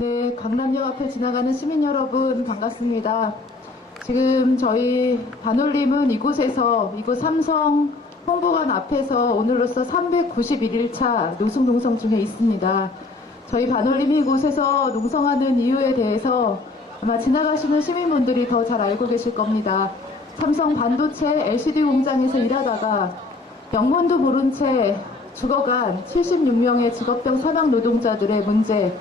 네, 강남역 앞에 지나가는 시민 여러분 반갑습니다. 지금 저희 반올림은 이곳에서 이곳 삼성 홍보관 앞에서 오늘로써 391일차 노숙 농성 중에 있습니다. 저희 반올림이 이곳에서 농성하는 이유에 대해서 아마 지나가시는 시민분들이 더 잘 알고 계실 겁니다. 삼성 반도체 LCD 공장에서 일하다가 영문도 모른 채 죽어간 76명의 직업병 사망 노동자들의 문제,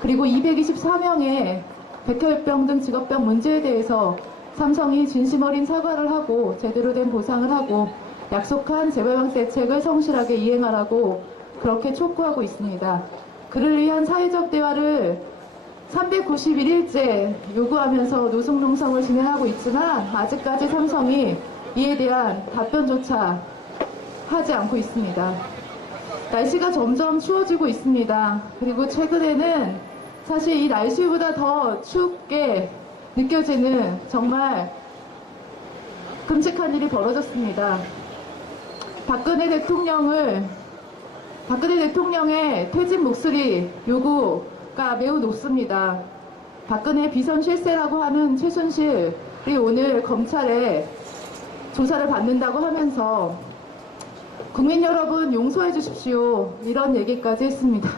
그리고 224명의 백혈병 등 직업병 문제에 대해서 삼성이 진심 어린 사과를 하고 제대로 된 보상을 하고 약속한 재발방 대책을 성실하게 이행하라고 그렇게 촉구하고 있습니다. 그를 위한 사회적 대화를 391일째 요구하면서 노숙 농성을 진행하고 있지만 아직까지 삼성이 이에 대한 답변조차 하지 않고 있습니다. 날씨가 점점 추워지고 있습니다. 그리고 최근에는 사실 이 날씨보다 더 춥게 느껴지는 정말 끔찍한 일이 벌어졌습니다. 박근혜 대통령의 퇴진 목소리 요구가 매우 높습니다. 박근혜 비선 실세라고 하는 최순실이 오늘 검찰에 조사를 받는다고 하면서 국민 여러분 용서해 주십시오, 이런 얘기까지 했습니다.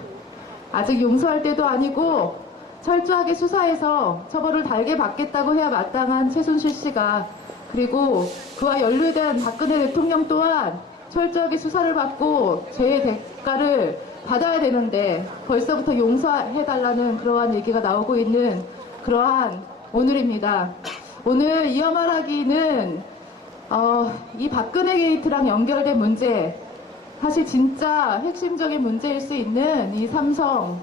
아직 용서할 때도 아니고 철저하게 수사해서 처벌을 달게 받겠다고 해야 마땅한 최순실 씨가, 그리고 그와 연루된 박근혜 대통령 또한 철저하게 수사를 받고 죄의 대가를 받아야 되는데 벌써부터 용서해달라는 그러한 얘기가 나오고 있는 그러한 오늘입니다. 오늘 이어 말하기는 이 박근혜 게이트랑 연결된 문제, 사실 진짜 핵심적인 문제일 수 있는 이 삼성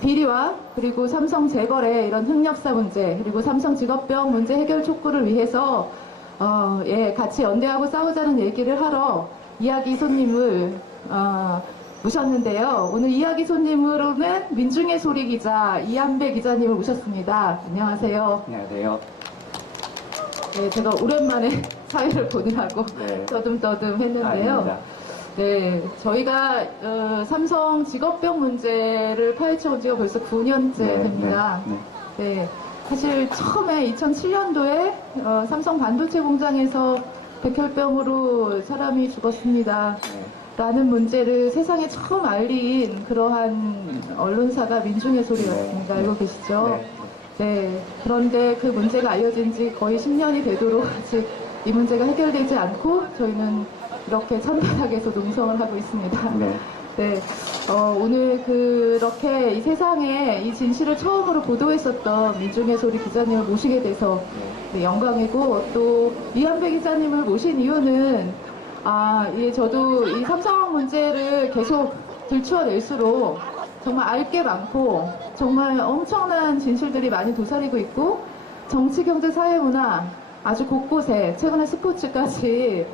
비리와 그리고 삼성 재벌의 이런 흑역사 문제, 그리고 삼성 직업병 문제 해결 촉구를 위해서 같이 연대하고 싸우자는 얘기를 하러 이야기 손님을 모셨는데요. 오늘 이야기 손님으로는 민중의 소리 기자 이한배 기자님을 모셨습니다. 안녕하세요. 안녕하세요. 네, 제가 오랜만에 사회를 보느라고 떠듬떠듬 했는데요. 아닙니다. 네, 저희가 삼성 직업병 문제를 파헤쳐온 지가 벌써 9년째 됩니다. 네, 사실 처음에 2007년도에 삼성 반도체 공장에서 백혈병으로 사람이 죽었습니다. 라는 문제를 세상에 처음 알린 그러한 언론사가 민중의 소리였습니다. 알고 계시죠? 네. 그런데 그 문제가 알려진 지 거의 10년이 되도록 아직 이 문제가 해결되지 않고 저희는 이렇게 천연하게서 농성을 하고 있습니다. 네. 오늘 그렇게 이 세상에 이 진실을 처음으로 보도했었던 민중의 소리 기자님을 모시게 돼서 영광이고, 또 이한배 기자님을 모신 이유는 저도 이 삼성 문제를 계속 들추어낼수록 정말 알 게 많고 정말 엄청난 진실들이 많이 도사리고 있고, 정치, 경제, 사회, 문화 아주 곳곳에 최근에 스포츠까지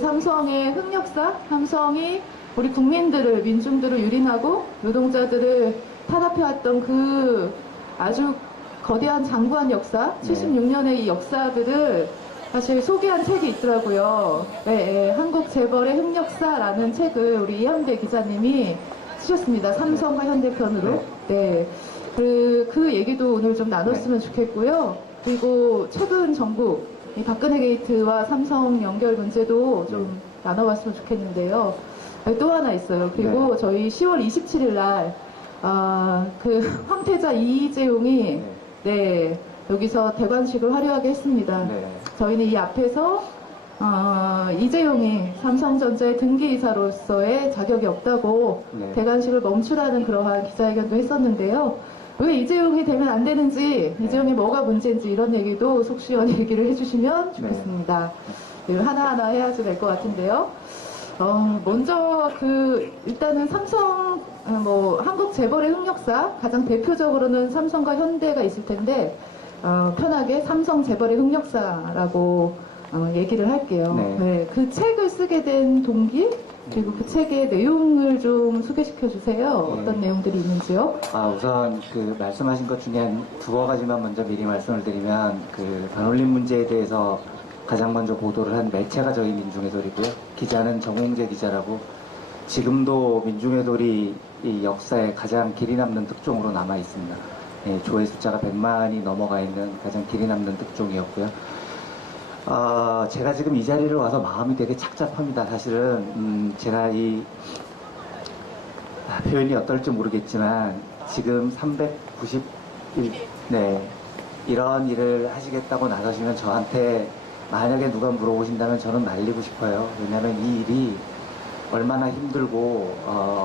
삼성의 흑역사, 삼성이 우리 국민들을, 민중들을 유린하고 노동자들을 탄압해왔던 그 아주 거대한 장구한 역사, 76년의 이 역사들을 사실 소개한 책이 있더라고요. 한국 재벌의 흑역사라는 책을 우리 이한배 기자님이 쓰셨습니다. 삼성과 현대편으로. 그 얘기도 오늘 좀 나눴으면 좋겠고요. 그리고 최근 전국 이 박근혜 게이트와 삼성 연결 문제도 좀 나눠봤으면 좋겠는데요. 또 하나 있어요. 그리고 저희 10월 27일 날 그 황태자 이재용이 여기서 대관식을 화려하게 했습니다. 저희는 이 앞에서 이재용이 삼성전자의 등기이사로서의 자격이 없다고 대관식을 멈추라는 그러한 기자회견도 했었는데요. 왜 이재용이 되면 안 되는지, 이재용이 뭐가 문제인지 이런 얘기도 속 시원히 얘기를 해주시면 좋겠습니다. 하나하나 해야지 될 것 같은데요. 먼저 일단은 삼성, 한국 재벌의 흑역사, 가장 대표적으로는 삼성과 현대가 있을 텐데, 편하게 삼성 재벌의 흑역사라고 얘기를 할게요. 그 책을 쓰게 된 동기, 그리고 그 책의 내용을 좀 소개시켜 주세요. 어떤 내용들이 있는지요? 우선 말씀하신 것 중에 한 두어 가지만 먼저 미리 말씀을 드리면, 반올림 문제에 대해서 가장 먼저 보도를 한 매체가 저희 민중의 소리고요. 기자는 정홍재 기자라고, 지금도 민중의 소리 이 역사에 가장 길이 남는 특종으로 남아 있습니다. 예, 조회 숫자가 100만이 넘어가 있는 가장 길이 남는 특종이었고요. 제가 지금 이 자리를 와서 마음이 되게 착잡합니다. 사실은 제가 표현이 어떨지 모르겠지만 지금 391, 네, 이런 일을 하시겠다고 나서시면 저한테 만약에 누가 물어보신다면 저는 말리고 싶어요. 왜냐하면 이 일이 얼마나 힘들고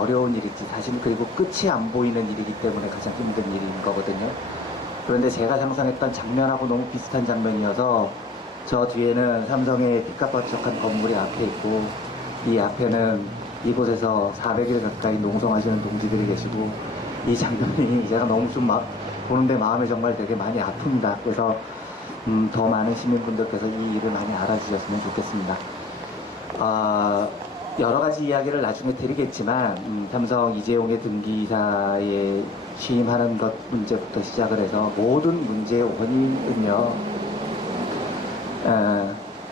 어려운 일인지 사실 그리고 끝이 안 보이는 일이기 때문에 가장 힘든 일인 거거든요. 그런데 제가 상상했던 장면하고 너무 비슷한 장면이어서 저 뒤에는 삼성의 삐까뻔쩍한 건물이 앞에 있고 이 앞에는 이곳에서 400일 가까이 농성하시는 동지들이 계시고 이 장면이 제가 너무 좀 보는데 마음이 정말 되게 많이 아픕니다. 그래서 더 많은 시민분들께서 이 일을 많이 알아주셨으면 좋겠습니다. 여러 가지 이야기를 나중에 드리겠지만 삼성 이재용의 등기이사에 취임하는 것 문제부터 시작을 해서 모든 문제의 원인은요,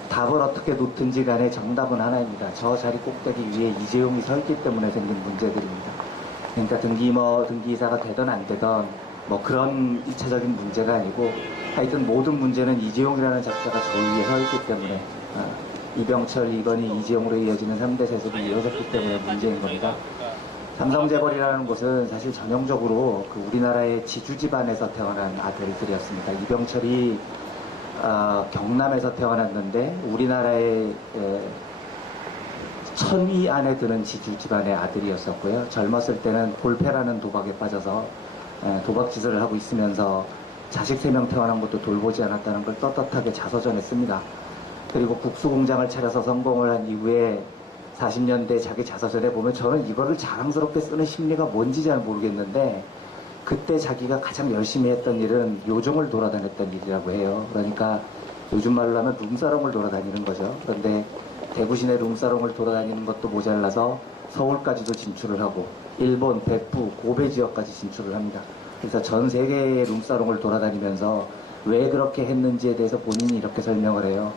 답을 어떻게 놓든지 간에 정답은 하나입니다. 저 자리 꼭대기 위에 이재용이 서 있기 때문에 생긴 문제들입니다. 그러니까 등기이사가 되든 안 되든 뭐 그런 1차적인 문제가 아니고 하여튼 모든 문제는 이재용이라는 작자가 저 위에 서 있기 때문에 이병철, 이건희, 이재용으로 이어지는 3대 세습이 이어졌기 때문에 문제인 겁니다. 삼성재벌이라는 곳은 사실 전형적으로 그 우리나라의 지주 집안에서 태어난 아들들이었습니다. 이병철이 경남에서 태어났는데 우리나라의 천위 안에 드는 지주 집안의 아들이었었고요. 젊었을 때는 볼패라는 도박에 빠져서 도박짓을 하고 있으면서 자식 3명 태어난 것도 돌보지 않았다는 걸 떳떳하게 자서전에 씁니다. 그리고 국수공장을 차려서 성공을 한 이후에 40년대 자기 자서전에 보면 저는 이거를 자랑스럽게 쓰는 심리가 뭔지 잘 모르겠는데 그때 자기가 가장 열심히 했던 일은 요종을 돌아다녔던 일이라고 해요. 그러니까 요즘 말로 하면 룸사롱을 돌아다니는 거죠. 그런데 대구 시내 룸사롱을 돌아다니는 것도 모자라서 서울까지도 진출을 하고 일본, 백부, 고베 지역까지 진출을 합니다. 그래서 전 세계의 룸사롱을 돌아다니면서 왜 그렇게 했는지에 대해서 본인이 이렇게 설명을 해요.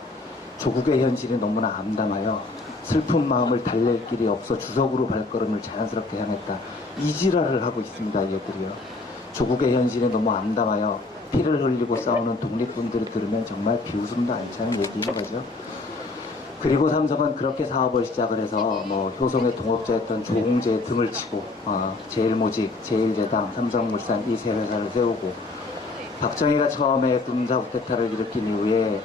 조국의 현실이 너무나 암담하여 슬픈 마음을 달랠 길이 없어 주석으로 발걸음을 자연스럽게 향했다. 이 지랄을 하고 있습니다. 얘들이요. 조국의 현실이 너무 암담하여 피를 흘리고 싸우는 독립군들이 들으면 정말 비웃음도 안 차는 얘기인 거죠. 그리고 삼성은 그렇게 사업을 시작을 해서 뭐 효성의 동업자였던 조홍재의 등을 치고 제일모직, 제일제당, 삼성물산 이 세 회사를 세우고 박정희가 처음에 군사쿠데타를 일으킨 이후에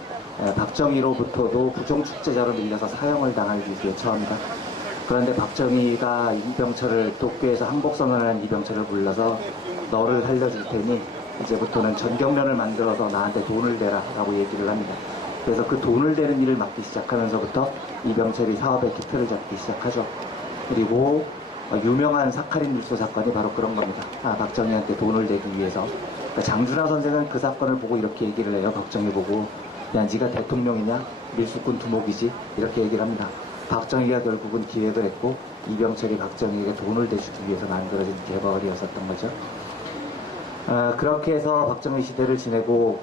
박정희로부터도 부정축제자로 밀려서 사형을 당할 위기에 처합니다. 그런데 박정희가 이병철을 도쿄에서 항복선언을 한 이병철을 불러서 너를 살려줄 테니 이제부터는 전경련을 만들어서 나한테 돈을 대라 라고 얘기를 합니다. 그래서 그 돈을 대는 일을 맡기 시작하면서부터 이병철이 사업의 기틀을 잡기 시작하죠. 그리고 유명한 사카린 뉴스 사건이 바로 그런 겁니다. 박정희한테 돈을 대기 위해서. 그러니까 장준하 선생은 그 사건을 보고 이렇게 얘기를 해요. 박정희 보고 야 네가 대통령이냐? 밀수꾼 두목이지? 이렇게 얘기를 합니다. 박정희가 결국은 기획을 했고 이병철이 박정희에게 돈을 대주기 위해서 만들어진 개벌이었었던 거죠. 그렇게 해서 박정희 시대를 지내고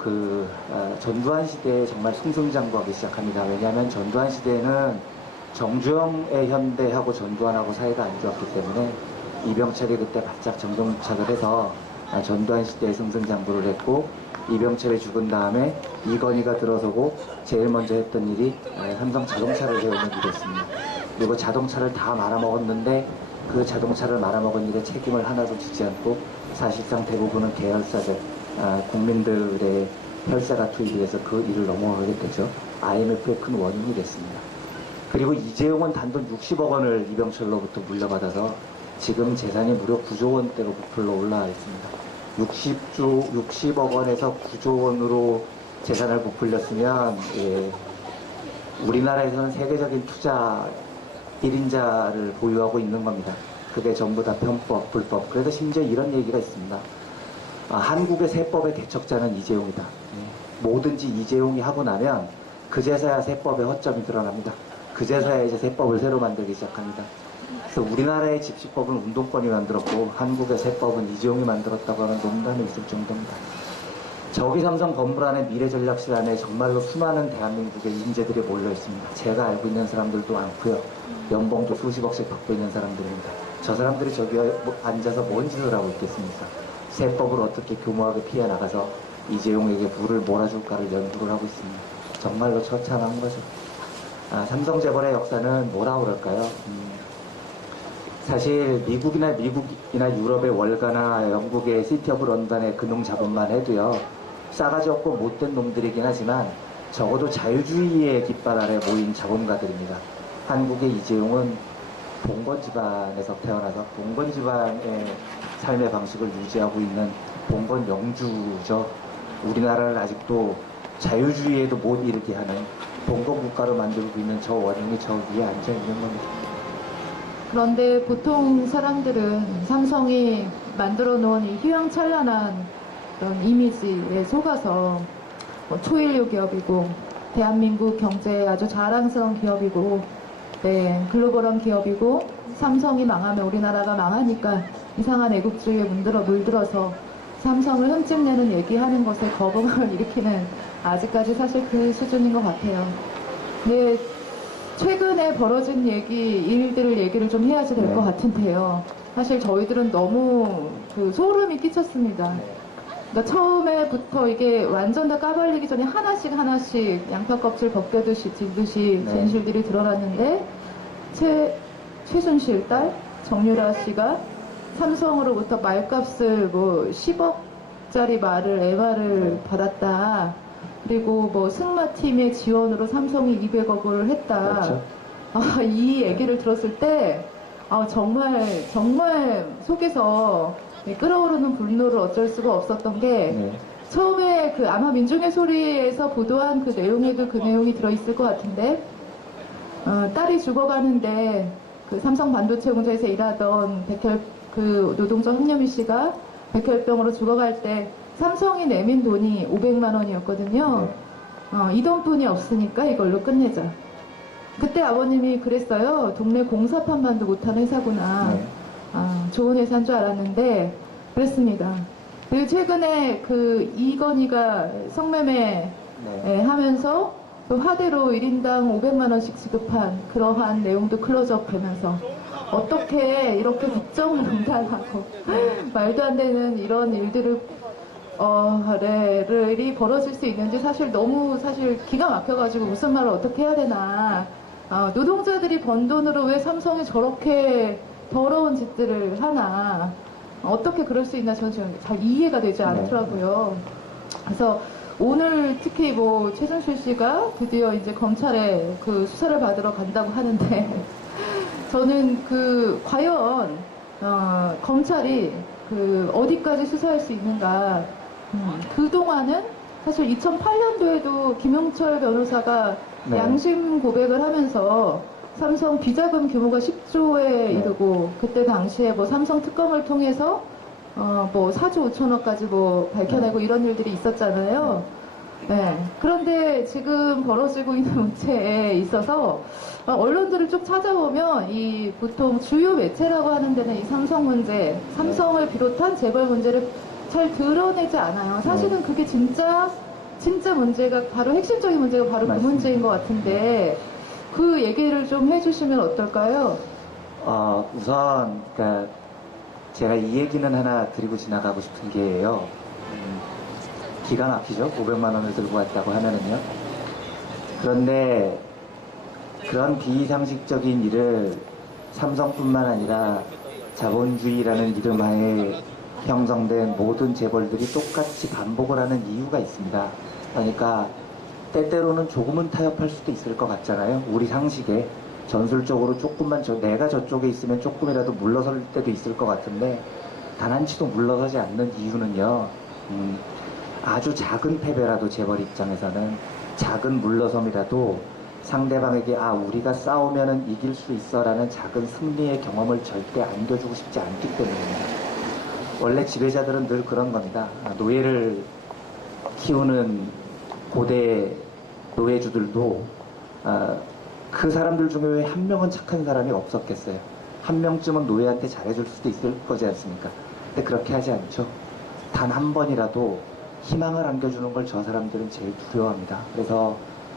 전두환 시대에 정말 승승장구하기 시작합니다. 왜냐하면 전두환 시대에는 정주영의 현대하고 전두환하고 사이가 안 좋았기 때문에 이병철이 그때 바짝 정경차를 해서 전두환 시대에 승승장구를 했고 이병철이 죽은 다음에 이건희가 들어서고 제일 먼저 했던 일이 삼성 자동차를 세우는 일이었습니다. 그리고 자동차를 다 말아먹었는데 그 자동차를 말아먹은 일에 책임을 하나도 지지 않고 사실상 대부분은 계열사들, 국민들의 혈세가 투입이 돼서 그 일을 넘어가게 되죠. IMF의 큰 원인이 됐습니다. 그리고 이재용은 단돈 60억 원을 이병철로부터 물려받아서 지금 재산이 무려 9조 원대로 부풀러 올라와 있습니다. 60억 원에서 9조 원으로 재산을 부풀렸으면 우리나라에서는 세계적인 투자 1인자를 보유하고 있는 겁니다. 그게 전부 다 편법, 불법. 그래서 심지어 이런 얘기가 있습니다. 한국의 세법의 개척자는 이재용이다. 뭐든지 이재용이 하고 나면 그제서야 세법의 허점이 드러납니다. 그제서야 이제 세법을 새로 만들기 시작합니다. 그래서 우리나라의 집시법은 운동권이 만들었고 한국의 세법은 이재용이 만들었다고 하는 농담이 있을 정도입니다. 저기 삼성 건물 안에 미래전략실 안에 정말로 수많은 대한민국의 인재들이 몰려 있습니다. 제가 알고 있는 사람들도 많고요. 연봉도 수십억씩 받고 있는 사람들입니다. 저 사람들이 저기 앉아서 뭔 짓을 하고 있겠습니까? 세법을 어떻게 교모하게 피해 나가서 이재용에게 불을 몰아줄까를 연구를 하고 있습니다. 정말로 처참한 거죠. 삼성 재벌의 역사는 뭐라 그럴까요? 사실 미국이나 유럽의 월가나 영국의 시티 오브 런던의 금융 자본만 해도요, 싸가지 없고 못된 놈들이긴 하지만 적어도 자유주의의 깃발 아래 모인 자본가들입니다. 한국의 이재용은 봉건 집안에서 태어나서 봉건 집안의 삶의 방식을 유지하고 있는 봉건 영주죠. 우리나라를 아직도 자유주의에도 못 이르게 하는 봉건 국가로 만들고 있는 저 원흉이 저 위에 앉아 있는 겁니다. 그런데 보통 사람들은 삼성이 만들어 놓은 이 휘황찬란한 그런 이미지에 속아서 뭐 초일류 기업이고 대한민국 경제에 아주 자랑스러운 기업이고 네, 글로벌한 기업이고 삼성이 망하면 우리나라가 망하니까 이상한 애국주의에 물들어서 삼성을 흠집내는 얘기하는 것에 거부감을 일으키는 아직까지 사실 그 수준인 것 같아요. 근데 최근에 벌어진 일들을 얘기를 좀 해야지 될 것 같은데요. 사실 저희들은 너무 그 소름이 끼쳤습니다. 그러니까 처음에부터 이게 완전 다 까발리기 전에 하나씩 양파 껍질 벗겨듯이 딜듯이 진실들이 드러났는데 최순실 딸 정유라 씨가 삼성으로부터 말값을 뭐 10억짜리 MR을 받았다. 그리고 뭐 승마팀의 지원으로 삼성이 200억을 했다. 그렇죠. 이 얘기를 들었을 때 정말 속에서 끓어오르는 분노를 어쩔 수가 없었던 게 처음에 그 아마 민중의 소리에서 보도한 그 내용에도 그 내용이 들어있을 것 같은데 딸이 죽어가는데 그 삼성 반도체 공장에서 일하던 그 노동자 황여미 씨가 백혈병으로 죽어갈 때 삼성이 내민 돈이 500만 원이었거든요. 이 돈뿐이 없으니까 이걸로 끝내자. 그때 아버님이 그랬어요. 동네 공사판만도 못한 회사구나. 좋은 회사인 줄 알았는데 그랬습니다. 그리고 최근에 그 이건희가 성매매 하면서 그 화대로 1인당 500만 원씩 지급한 그러한 내용도 클로즈업 되면서 어떻게 이렇게 국정을 농단하고 말도 안 되는 이런 일들이 벌어질 수 있는지 너무 기가 막혀가지고 무슨 말을 어떻게 해야 되나. 노동자들이 번 돈으로 왜 삼성이 저렇게 더러운 짓들을 하나. 어떻게 그럴 수 있나 저는 지금 잘 이해가 되지 않더라고요. 그래서 오늘 특히 뭐 최순실 씨가 드디어 이제 검찰에 그 수사를 받으러 간다고 하는데 저는 과연 검찰이 어디까지 수사할 수 있는가. 그동안은 사실 2008년도에도 김용철 변호사가 양심 고백을 하면서 삼성 비자금 규모가 10조에 이르고 그때 당시에 뭐 삼성 특검을 통해서 뭐 4조 5천억까지 뭐 밝혀내고 이런 일들이 있었잖아요. 그런데 지금 벌어지고 있는 문제에 있어서 언론들을 쭉 찾아보면 보통 주요 매체라고 하는 데는 이 삼성 문제, 삼성을 비롯한 재벌 문제를 잘 드러내지 않아요. 사실은 그게 진짜 문제가 바로 핵심적인 문제가 바로 그 문제인 것 같은데 그 얘기를 좀 해주시면 어떨까요? 우선 그러니까 제가 이 얘기는 하나 드리고 지나가고 싶은 게요. 기가 막히죠. 500만 원을 들고 왔다고 하면은요. 그런데 그런 비상식적인 일을 삼성뿐만 아니라 자본주의라는 이름 하에 형성된 모든 재벌들이 똑같이 반복을 하는 이유가 있습니다. 그러니까 때때로는 조금은 타협할 수도 있을 것 같잖아요. 우리 상식에 전술적으로 조금만 내가 저쪽에 있으면 조금이라도 물러설 때도 있을 것 같은데 단 한치도 물러서지 않는 이유는요. 아주 작은 패배라도 재벌 입장에서는 작은 물러섬이라도 상대방에게 우리가 싸우면은 이길 수 있어라는 작은 승리의 경험을 절대 안겨주고 싶지 않기 때문입니다. 원래 지배자들은 늘 그런 겁니다. 노예를 키우는 고대 노예주들도 그 사람들 중에 왜 한 명은 착한 사람이 없었겠어요. 한 명쯤은 노예한테 잘해줄 수도 있을 거지 않습니까? 근데 그렇게 하지 않죠. 단 한 번이라도 희망을 안겨주는 걸 저 사람들은 제일 두려워합니다. 그래서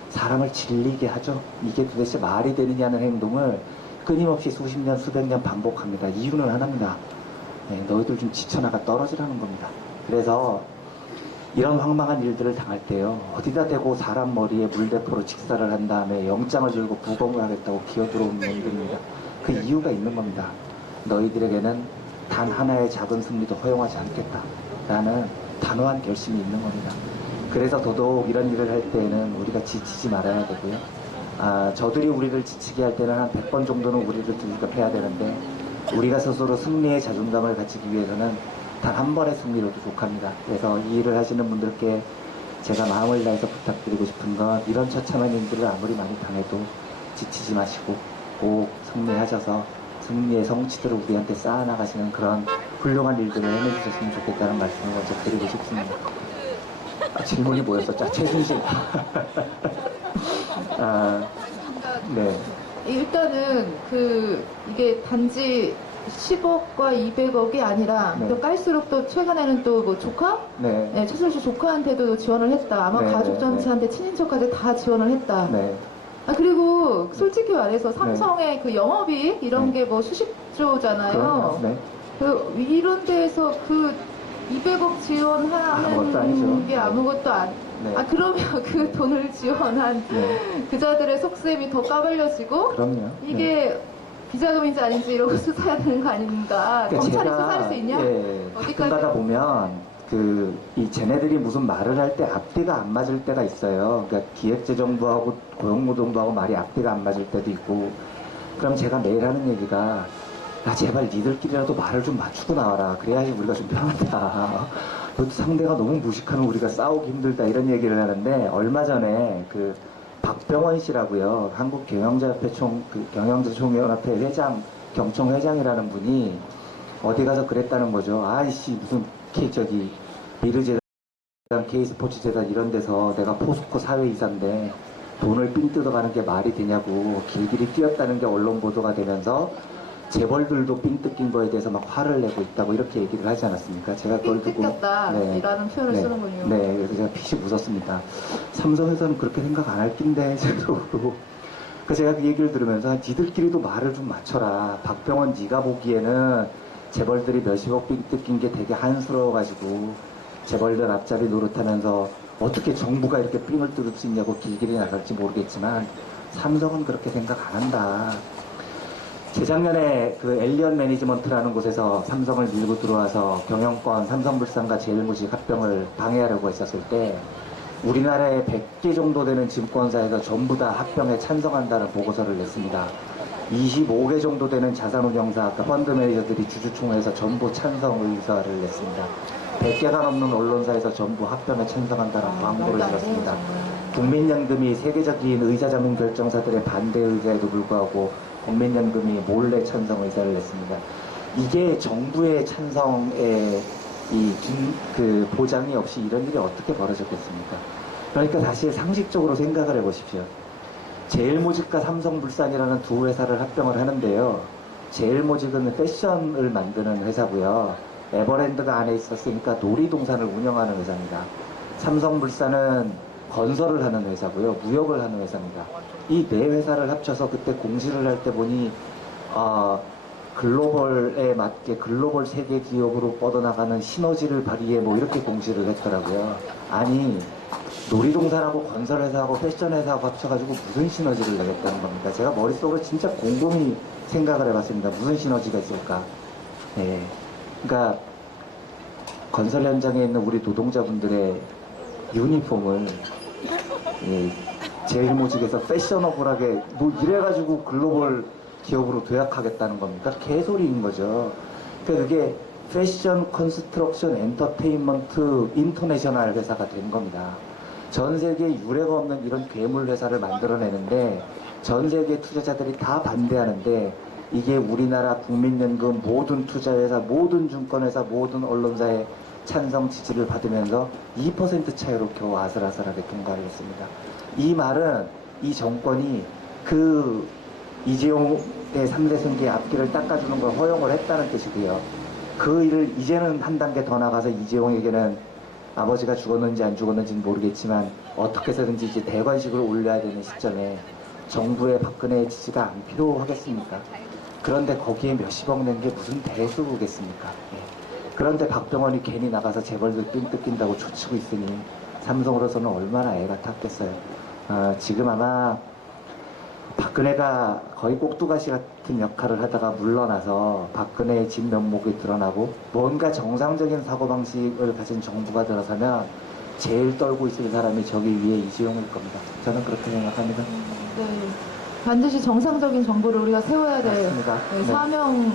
사람을 질리게 하죠. 이게 도대체 말이 되느냐는 행동을 끊임없이 수십 년, 수백 년 반복합니다. 이유는 하나입니다. 너희들 좀 지쳐나가 떨어지라는 겁니다. 그래서 이런 황망한 일들을 당할 때요, 어디다 대고 사람 머리에 물대포로 직사를 한 다음에 영장을 들고 부검을 하겠다고 기어들어오는 놈들입니다. 그 이유가 있는 겁니다. 너희들에게는 단 하나의 작은 승리도 허용하지 않겠다라는 단호한 결심이 있는 겁니다. 그래서 더더욱 이런 일을 할 때에는 우리가 지치지 말아야 되고요. 저들이 우리를 지치게 할 때는 한 100번 정도는 우리를 들급해야 되는데, 우리가 스스로 승리의 자존감을 가지기 위해서는 단 한 번의 승리로도 족합니다. 그래서 이 일을 하시는 분들께 제가 마음을 다해서 부탁드리고 싶은 건, 이런 처참한 일들을 아무리 많이 당해도 지치지 마시고 꼭 승리하셔서 승리의 성취들을 우리한테 쌓아나가시는 그런 훌륭한 일들을 해내주셨으면 좋겠다는 말씀을 먼저 드리고 싶습니다. 질문이 뭐였었죠? 최순실. 네. 일단은 이게 단지 10억과 200억이 아니라 네. 또 깔수록 또 최근에는 또 뭐 조카? 네. 네, 최순실 조카한테도 지원을 했다. 아마 네, 가족 전체한테 친인척까지 다 지원을 했다. 네. 그리고 솔직히 말해서 삼성의 그 영업이익 이런 네. 게 뭐 수십조잖아요. 그럼요. 네. 이런 데에서 200억 아무것도 아니죠. 지원하는 게 아무것도 네. 그러면 그 돈을 지원한 네. 그자들의 속셈이 더 까발려지고 그럼요. 이게 비자금인지 아닌지 이런 거 수사해야 되는 거 아닙니까? 그러니까 경찰이 제가, 수사할 수 있냐? 가끔 가다 보면 이 쟤네들이 무슨 말을 할 때 앞뒤가 안 맞을 때가 있어요. 그러니까 기획재정부하고 고용노동부하고 말이 앞뒤가 안 맞을 때도 있고. 그럼 제가 매일 하는 얘기가, 제발 니들끼리라도 말을 좀 맞추고 나와라. 그래야 우리가 좀 편하다. 상대가 너무 무식하면 우리가 싸우기 힘들다, 이런 얘기를 하는데, 얼마 전에 박병원 씨라고요, 한국 경영자협회 경영자총연합회 회장, 경총 회장이라는 분이 어디 가서 그랬다는 거죠. 아이씨, 무슨 미르재단, K스포츠재단 이런 데서 내가 포스코 사회이사인데 돈을 삥 뜯어가는 게 말이 되냐고 길길이 뛰었다는 게 언론 보도가 되면서, 재벌들도 삥 뜯긴 거에 대해서 막 화를 내고 있다고 이렇게 얘기를 하지 않았습니까? 제가 그걸 삥 듣고, 뜯겼다라는 표현을 쓰는군요. 네, 그래서 제가 피식 웃었습니다. 삼성에서는 그렇게 생각 안 할 낀데, 그래서 제가 그 얘기를 들으면서, 니들끼리도 말을 좀 맞춰라. 박병원 네가 보기에는 재벌들이 몇십억 삥 뜯긴 게 되게 한스러워가지고 재벌들 앞자리 노릇하면서 어떻게 정부가 이렇게 삥을 뜯을 수 있냐고 길길이 나갈지 모르겠지만, 삼성은 그렇게 생각 안 한다. 재작년에 엘리언 매니지먼트라는 곳에서 삼성을 밀고 들어와서 경영권 삼성물산과 제일모직 합병을 방해하려고 했었을 때, 우리나라에 100개 정도 되는 증권사에서 전부 다 합병에 찬성한다는 보고서를 냈습니다. 25개 정도 되는 자산운용사, 펀드 매니저들이 주주총회에서 전부 찬성 의사를 냈습니다. 100개가 넘는 언론사에서 전부 합병에 찬성한다는 광고를 들었습니다. 국민연금이 세계적인 의사자문 결정사들의 반대 의사에도 불구하고 국민연금이 몰래 찬성 의사를 냈습니다. 이게 정부의 찬성에 보장이 없이 이런 일이 어떻게 벌어졌겠습니까? 그러니까 사실 상식적으로 생각을 해보십시오. 제일모직과 삼성물산이라는 두 회사를 합병을 하는데요. 제일모직은 패션을 만드는 회사고요. 에버랜드가 안에 있었으니까 놀이동산을 운영하는 회사입니다. 삼성물산은 건설을 하는 회사고요. 무역을 하는 회사입니다. 이 네 회사를 합쳐서 그때 공시를 할 때 보니 글로벌에 맞게 글로벌 세계 기업으로 뻗어나가는 시너지를 발휘해 이렇게 공시를 했더라고요. 아니, 놀이동산하고 건설회사하고 패션회사하고 합쳐가지고 무슨 시너지를 내겠다는 겁니까? 제가 머릿속으로 진짜 곰곰이 생각을 해봤습니다. 무슨 시너지가 있을까? 네. 그러니까 건설 현장에 있는 우리 노동자분들의 유니폼을 제일모직에서 패셔너블하게 이래가지고 글로벌 기업으로 도약하겠다는 겁니까? 개소리인 거죠. 그러니까 그게 패션 컨스트럭션 엔터테인먼트 인터내셔널 회사가 된 겁니다. 전 세계에 유례가 없는 이런 괴물 회사를 만들어내는데 전 세계 투자자들이 다 반대하는데, 이게 우리나라 국민연금 모든 투자회사, 모든 증권회사, 모든 언론사의 찬성 지지를 받으면서 2% 차이로 겨우 아슬아슬하게 통과를 했습니다. 이 말은 이 정권이 이재용의 3대 승계의 앞길을 닦아주는 걸 허용을 했다는 뜻이고요. 그 일을 이제는 한 단계 더 나가서 이재용에게는 아버지가 죽었는지 안 죽었는지는 모르겠지만 어떻게 해서든지 이제 대관식을 올려야 되는 시점에 정부의 박근혜의 지지가 안 필요하겠습니까? 그런데 거기에 몇십억 낸 게 무슨 대수겠습니까? 예. 그런데 박병원이 괜히 나가서 재벌들 삥뜯긴다고 초치고 있으니 삼성으로서는 얼마나 애가 탔겠어요. 지금 아마 박근혜가 거의 꼭두가시 같은 역할을 하다가 물러나서 박근혜의 진면목이 드러나고 뭔가 정상적인 사고방식을 가진 정부가 들어서면 제일 떨고 있을 사람이 저기 위에 이재용일 겁니다. 저는 그렇게 생각합니다. 네. 반드시 정상적인 정부를 우리가 세워야 될 맞습니다. 네, 네. 사명이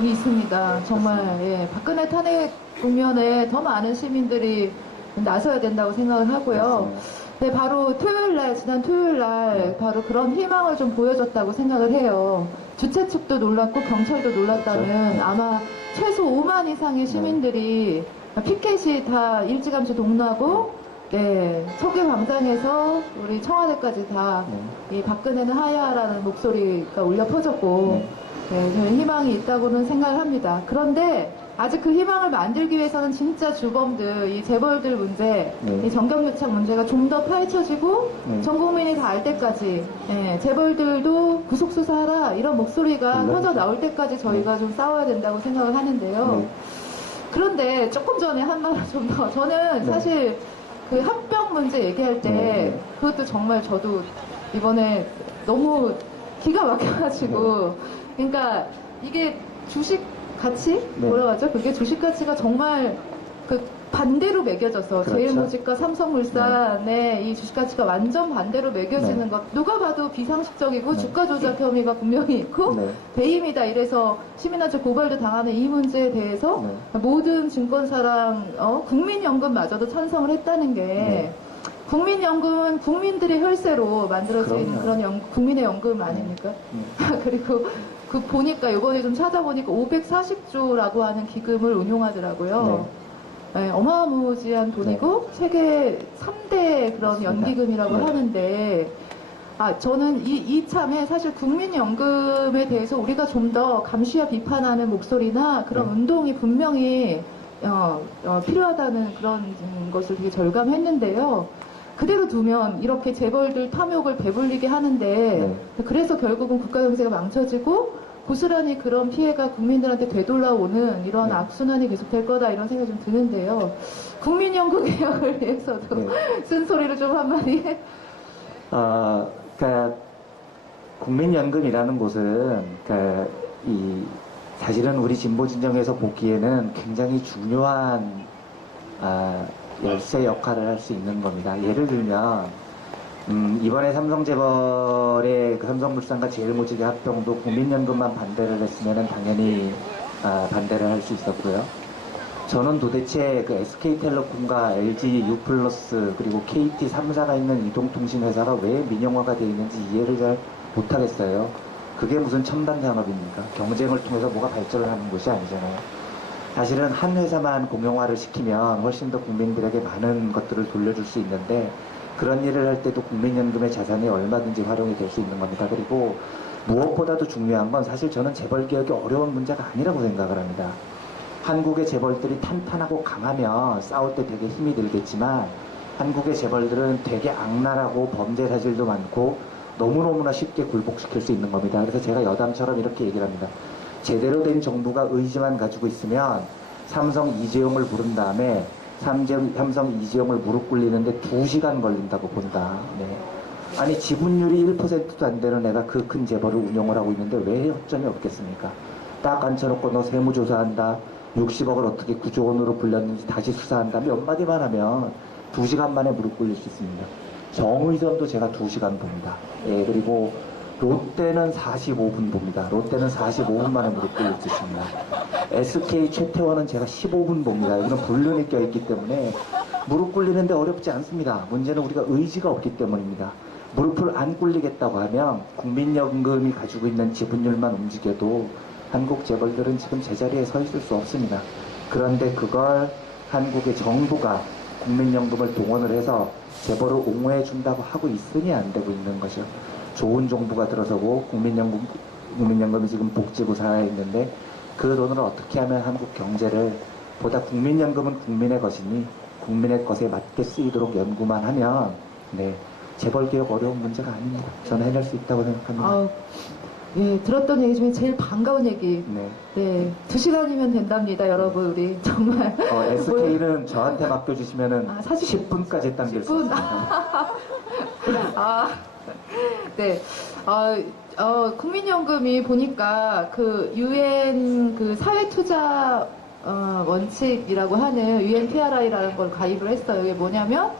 있습니다. 정말 예, 박근혜 탄핵 국면에 더 많은 시민들이 나서야 된다고 생각을 하고요. 맞습니다. 네, 바로 지난 토요일 날 바로 그런 희망을 좀 보여줬다고 생각을 해요. 주최 측도 놀랐고 경찰도 놀랐다는 그렇죠. 아마 최소 5만 이상의 시민들이 피켓이 다 일찌감치 동나고 네, 서귀 광장에서 우리 청와대까지 다 이 박근혜는 하야라는 목소리가 울려 퍼졌고 네, 저는 희망이 있다고는 생각을 합니다. 그런데 아직 그 희망을 만들기 위해서는 진짜 주범들, 이 재벌들 문제, 네. 이 정경유착 문제가 좀 더 파헤쳐지고 네. 전 국민이 다 알 때까지 예, 재벌들도 구속수사하라 이런 목소리가 물론. 터져 나올 때까지 저희가 좀 싸워야 된다고 생각을 하는데요. 네. 그런데 조금 전에 한 말을 좀 더, 저는 네. 사실 그 합병 문제 얘기할 때 네. 그것도 정말 저도 이번에 너무 기가 막혀가지고 그러니까 이게 주식 가치? 네. 뭐라고 하죠? 그게 주식 가치가 정말 그 반대로 매겨져서 그렇죠. 제일모직과 삼성물산의 이 주식 가치가 완전 반대로 매겨지는 네. 것 누가 봐도 비상식적이고 네. 주가 조작 혐의가 분명히 있고 네. 배임이다 이래서 시민단체 고발도 당하는 이 문제에 대해서 네. 모든 증권사랑 국민연금마저도 찬성을 했다는 게 네. 국민연금은 국민들의 혈세로 만들어진 그럼요. 그런 국민의 연금 아닙니까? 그리고 그 보니까 이번에 좀 찾아보니까 540조라고 하는 기금을 운용하더라고요. 네, 어마무지한 돈이고 세계 3대 그런 맞습니다. 연기금이라고 네. 하는데 저는 이참에 사실 국민연금에 대해서 우리가 좀 더 감시와 비판하는 목소리나 그런 네. 운동이 분명히 필요하다는 그런 것을 되게 절감했는데요. 그대로 두면 이렇게 재벌들 탐욕을 배불리게 하는데 그래서 결국은 국가 경제가 망쳐지고 고스란히 그런 피해가 국민들한테 되돌아오는 이런 네. 악순환이 계속될 거다 이런 생각이 좀 드는데요. 국민연금 개혁을 위해서도 네. 쓴소리를 좀 한마디 그러니까 국민연금이라는 곳은 사실은 우리 진보 진영에서 보기에는 굉장히 중요한 열쇠 역할을 할 수 있는 겁니다. 예를 들면 이번에 삼성재벌의 그 삼성물산과 제일모직의 합병도 국민연금만 반대를 했으면 당연히 반대를 할 수 있었고요. 저는 도대체 그 SK텔레콤과 LG U+, 그리고 KT 3사가 있는 이동통신회사가 왜 민영화가 되어 있는지 이해를 잘 못하겠어요. 그게 무슨 첨단 산업입니까? 경쟁을 통해서 뭐가 발전을 하는 것이 아니잖아요. 사실은 한 회사만 공영화를 시키면 훨씬 더 국민들에게 많은 것들을 돌려줄 수 있는데 그런 일을 할 때도 국민연금의 자산이 얼마든지 활용이 될 수 있는 겁니다. 그리고 무엇보다도 중요한 건 사실 저는 재벌개혁이 어려운 문제가 아니라고 생각을 합니다. 한국의 재벌들이 탄탄하고 강하면 싸울 때 되게 힘이 들겠지만 한국의 재벌들은 되게 악랄하고 범죄 사실도 많고 너무너무나 쉽게 굴복시킬 수 있는 겁니다. 그래서 제가 여담처럼 이렇게 얘기를 합니다. 제대로 된 정부가 의지만 가지고 있으면 삼성 이재용을 부른 다음에 삼성 이재용을 무릎 꿇리는데 2시간 걸린다고 본다. 네. 아니 지분율이 1%도 안 되는 애가 그 큰 재벌을 운영을 하고 있는데 왜 협점이 없겠습니까? 딱 앉혀놓고 너 세무조사한다. 60억을 어떻게 9조 원으로 불렸는지 다시 수사한다. 몇 마디만 하면 2시간 만에 무릎 꿇릴 수 있습니다. 정의선도 제가 2시간 봅니다. 예, 그리고 롯데는 45분 봅니다. 롯데는 45분 만에 무릎 꿇릴 수 있습니다. SK 최태원은 제가 15분 봅니다. 여기는 불륜이 껴있기 때문에 무릎 꿇리는데 어렵지 않습니다. 문제는 우리가 의지가 없기 때문입니다. 무릎을 안 꿇리겠다고 하면 국민연금이 가지고 있는 지분율만 움직여도 한국 재벌들은 지금 제자리에 서 있을 수 없습니다. 그런데 그걸 한국의 정부가 국민연금을 동원을 해서 재벌을 옹호해 준다고 하고 있으니 안 되고 있는 것이죠. 좋은 정부가 들어서고 국민연금이 지금 복지부 사회에 있는데 그 돈을 어떻게 하면 한국 경제를 보다 국민연금은 국민의 것이니 국민의 것에 맞게 쓰이도록 연구만 하면 재벌 개혁 어려운 문제가 아닙니다. 저는 해낼 수 있다고 생각합니다. 아, 예, 들었던 얘기 중에 제일 반가운 얘기. 네. 네, 2시간이면 된답니다, 여러분. 우리 정말. SK는 저한테 맡겨주시면은 아, 사실 10분까지 당길 수 10분? 있습니다. 아, 네. 국민연금이 보니까 그 UN 그 사회투자 원칙이라고 하는 UNPRI라는 걸 가입을 했어요. 이게 뭐냐면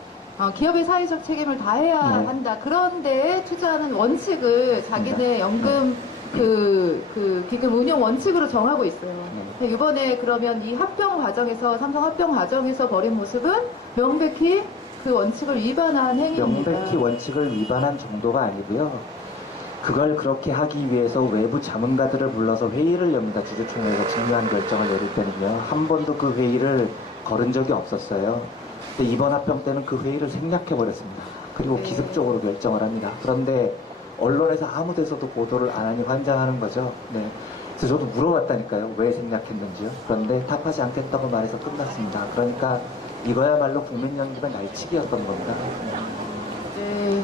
기업의 사회적 책임을 다해야 네. 한다. 그런데 투자하는 원칙을 자기네 연금 기금 운용 원칙으로 정하고 있어요. 근데 이번에 그러면 이 합병 과정에서 삼성 합병 과정에서 벌인 모습은 명백히 그 원칙을 위반한 행위입니다. 명백히 원칙을 위반한 정도가 아니고요. 그걸 그렇게 하기 위해서 외부 자문가들을 불러서 회의를 엽니다. 주주총회에서 중요한 결정을 내릴 때는요. 한 번도 그 회의를 거른 적이 없었어요. 근데 이번 합병 때는 그 회의를 생략해버렸습니다. 그리고 네. 기습적으로 결정을 합니다. 그런데 언론에서 아무 데서도 보도를 안 하니 환장하는 거죠. 네. 그래서 저도 물어봤다니까요. 왜 생략했는지요. 그런데 답하지 않겠다고 말해서 끝났습니다. 그러니까 이거야말로 국민연금의 날치기였던 겁니다. 네,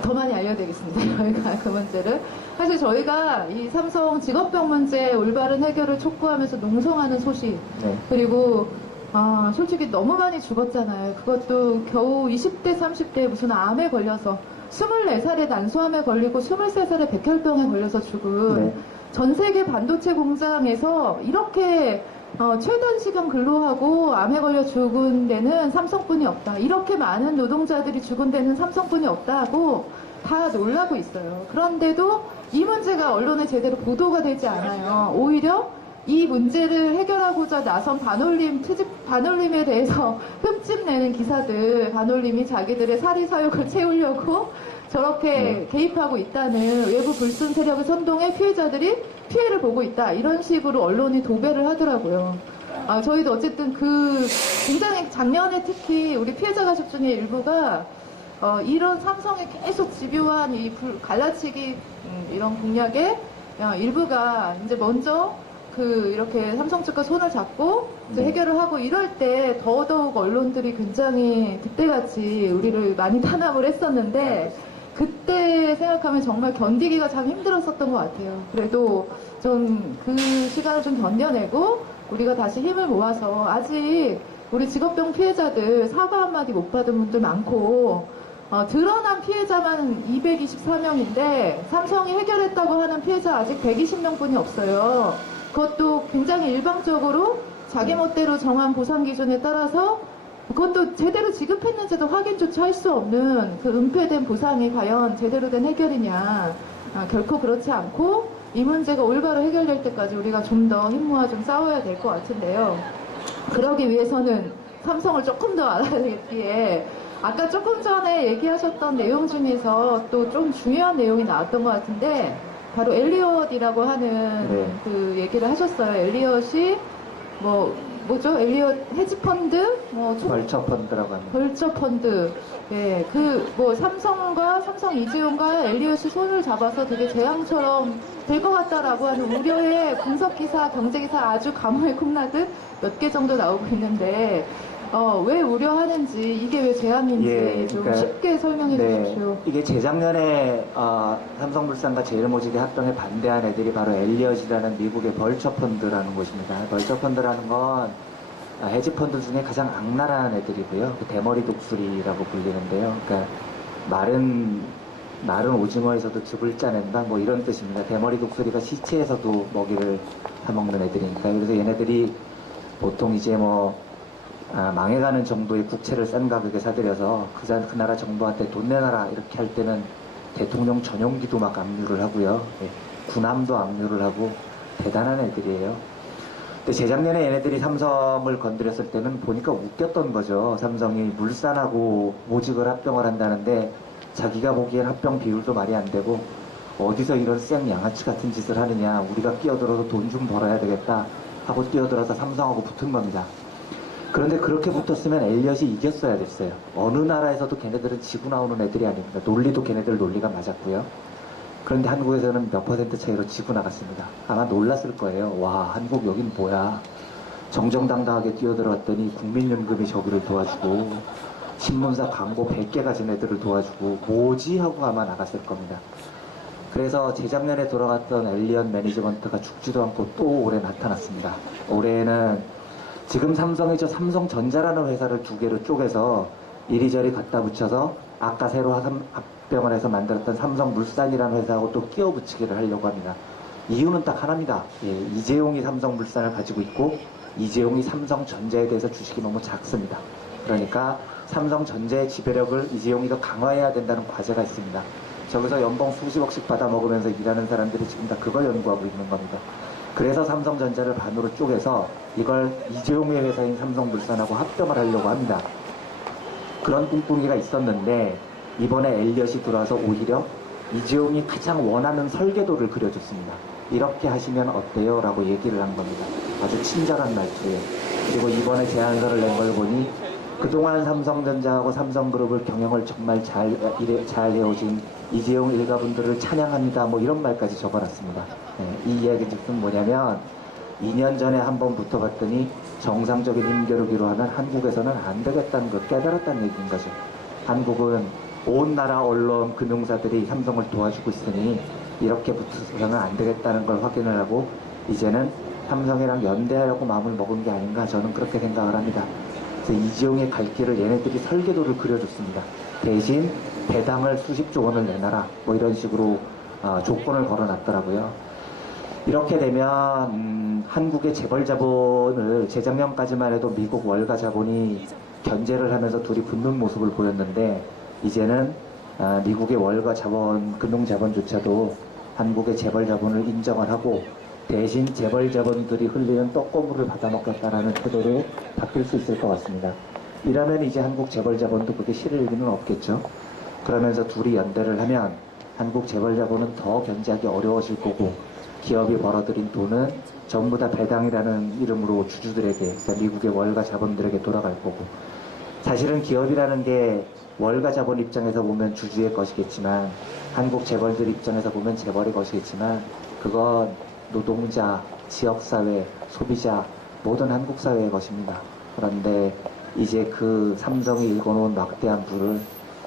더 많이 알려야 되겠습니다. 저희가 그 문제를. 사실 저희가 이 삼성 직업병 문제 올바른 해결을 촉구하면서 농성하는 소식, 네. 그리고 솔직히 너무 많이 죽었잖아요. 그것도 겨우 20대, 30대에 무슨 암에 걸려서 24살에 난소암에 걸리고 23살에 백혈병에 걸려서 죽은 네. 전 세계 반도체 공장에서 이렇게 최단 시간 근로하고 암에 걸려 죽은 데는 삼성뿐이 없다. 이렇게 많은 노동자들이 죽은 데는 삼성뿐이 없다고 다 놀라고 있어요. 그런데도 이 문제가 언론에 제대로 보도가 되지 않아요. 오히려 이 문제를 해결하고자 나선 반올림에 대해서 흠집내는 기사들, 반올림이 자기들의 사리사욕을 채우려고 저렇게 개입하고 있다는 외부 불순 세력을 선동해 피해자들이 피해를 보고 있다. 이런 식으로 언론이 도배를 하더라고요. 저희도 어쨌든 굉장히 작년에 특히 우리 피해자 가족 중에 일부가 이런 삼성에 계속 집요한 이 갈라치기 이런 공약에 일부가 이제 먼저 이렇게 삼성 측과 손을 잡고 이제 해결을 하고 이럴 때 더더욱 언론들이 굉장히 그때같이 우리를 많이 탄압을 했었는데 그때 생각하면 정말 견디기가 참 힘들었었던 것 같아요. 그래도 좀 그 시간을 좀 견뎌내고 우리가 다시 힘을 모아서 아직 우리 직업병 피해자들 사과 한마디 못 받은 분들 많고 드러난 피해자만 224명인데 삼성이 해결했다고 하는 피해자 아직 120명뿐이 없어요. 그것도 굉장히 일방적으로 자기 멋대로 정한 보상 기준에 따라서 그것도 제대로 지급했는지도 확인조차 할 수 없는 그 은폐된 보상이 과연 제대로 된 해결이냐. 결코 그렇지 않고 이 문제가 올바로 해결될 때까지 우리가 좀 더 힘 모아 좀 싸워야 될 것 같은데요. 그러기 위해서는 삼성을 조금 더 알아야겠기에 아까 조금 전에 얘기하셨던 내용 중에서 또 좀 중요한 내용이 나왔던 것 같은데 바로 엘리엇이라고 하는 네. 그 얘기를 하셨어요. 엘리엇이 뭐죠? 엘리엇 헤지펀드? 벌처펀드라고 합니다. 벌처펀드. 예, 삼성과 삼성 이재용과 엘리엇이 손을 잡아서 되게 재앙처럼 될 것 같다라고 하는 우려의 분석기사, 경제기사 아주 감호에 콩나듯 몇 개 정도 나오고 있는데, 왜 우려하는지, 이게 왜 재앙인지 예, 좀 그러니까, 쉽게 설명해 주십시오. 이게 재작년에 삼성물산과 제일모직이 합병에 반대한 애들이 바로 엘리엇이라는 미국의 벌처펀드라는 곳입니다. 벌처펀드라는 건 헤지펀드 중에 가장 악랄한 애들이고요. 대머리 독수리라고 불리는데요. 그러니까 마른 오징어에서도 즙을 짜낸다 뭐 이런 뜻입니다. 대머리 독수리가 시체에서도 먹이를 타먹는 애들이니까. 그래서 얘네들이 보통 이제 망해가는 정도의 국채를 싼 가격에 사들여서 그 나라 정부한테 돈 내놔라 이렇게 할 때는 대통령 전용기도 막 압류를 하고요. 군함도 압류를 하고 대단한 애들이에요. 근데 재작년에 얘네들이 삼성을 건드렸을 때는 보니까 웃겼던 거죠. 삼성이 물산하고 모직을 합병을 한다는데 자기가 보기엔 합병 비율도 말이 안 되고 어디서 이런 쌩 양아치 같은 짓을 하느냐. 우리가 끼어들어서 돈 좀 벌어야 되겠다 하고 뛰어들어서 삼성하고 붙은 겁니다. 그런데 그렇게 붙었으면 엘리엇이 이겼어야 됐어요. 어느 나라에서도 걔네들은 지고 나오는 애들이 아닙니다. 논리도 걔네들 논리가 맞았고요. 그런데 한국에서는 몇 퍼센트 차이로 지고 나갔습니다. 아마 놀랐을 거예요. 와, 한국 여긴 뭐야. 정정당당하게 뛰어들어왔더니 국민연금이 저기를 도와주고 신문사 광고 100개 가진 애들을 도와주고 뭐지 하고 아마 나갔을 겁니다. 그래서 재작년에 돌아갔던 엘리언 매니지먼트가 죽지도 않고 또 올해 나타났습니다. 올해는 지금 삼성이죠. 삼성전자라는 회사를 두 개로 쪼개서 이리저리 갖다 붙여서 아까 새로 합병을 해서 만들었던 삼성물산이라는 회사하고 또 끼워 붙이기를 하려고 합니다. 이유는 딱 하나입니다. 예, 이재용이 삼성물산을 가지고 있고 이재용이 삼성전자에 대해서 주식이 너무 작습니다. 그러니까 삼성전자의 지배력을 이재용이 더 강화해야 된다는 과제가 있습니다. 저기서 연봉 수십억씩 받아 먹으면서 일하는 사람들이 지금 다 그걸 연구하고 있는 겁니다. 그래서 삼성전자를 반으로 쪼개서 이걸 이재용의 회사인 삼성물산하고 합병을 하려고 합니다. 그런 꿍꿍이가 있었는데 이번에 엘리엇이 들어와서 오히려 이재용이 가장 원하는 설계도를 그려줬습니다. 이렇게 하시면 어때요? 라고 얘기를 한 겁니다. 아주 친절한 말투에. 그리고 이번에 제안서를 낸 걸 보니 그동안 삼성전자하고 삼성그룹을 경영을 정말 잘 해오신 이재용 일가분들을 찬양합니다. 뭐 이런 말까지 적어놨습니다. 네, 이 이야기 즉슨 뭐냐면 2년 전에 한번 붙어봤더니 정상적인 힘겨루기로 하면 한국에서는 안 되겠다는 걸 깨달았다는 얘기인 거죠. 한국은 온 나라 언론 금융사들이 삼성을 도와주고 있으니 이렇게 붙어서는 안 되겠다는 걸 확인을 하고 이제는 삼성이랑 연대하려고 마음을 먹은 게 아닌가 저는 그렇게 생각을 합니다. 그래서 이재용의 갈 길을 얘네들이 설계도를 그려줬습니다. 대신 배당을 수십조 원을 내놔라 뭐 이런 식으로 조건을 걸어놨더라고요. 이렇게 되면 한국의 재벌 자본을 재작년까지만 해도 미국 월가 자본이 견제를 하면서 둘이 붙는 모습을 보였는데 이제는 미국의 월가 자본, 금융 자본조차도 한국의 재벌 자본을 인정을 하고 대신 재벌 자본들이 흘리는 떡고물을 받아먹겠다라는 태도로 바뀔 수 있을 것 같습니다. 이러면 이제 한국 재벌 자본도 그게 싫을 리는 없겠죠. 그러면서 둘이 연대를 하면 한국 재벌 자본은 더 견제하기 어려워질 거고 기업이 벌어들인 돈은 전부 다 배당이라는 이름으로 주주들에게, 그러니까 미국의 월가 자본들에게 돌아갈 거고 사실은 기업이라는 게 월가 자본 입장에서 보면 주주의 것이겠지만 한국 재벌들 입장에서 보면 재벌의 것이겠지만 그건 노동자, 지역사회, 소비자 모든 한국 사회의 것입니다. 그런데 이제 그 삼성이 일궈놓은 막대한 부를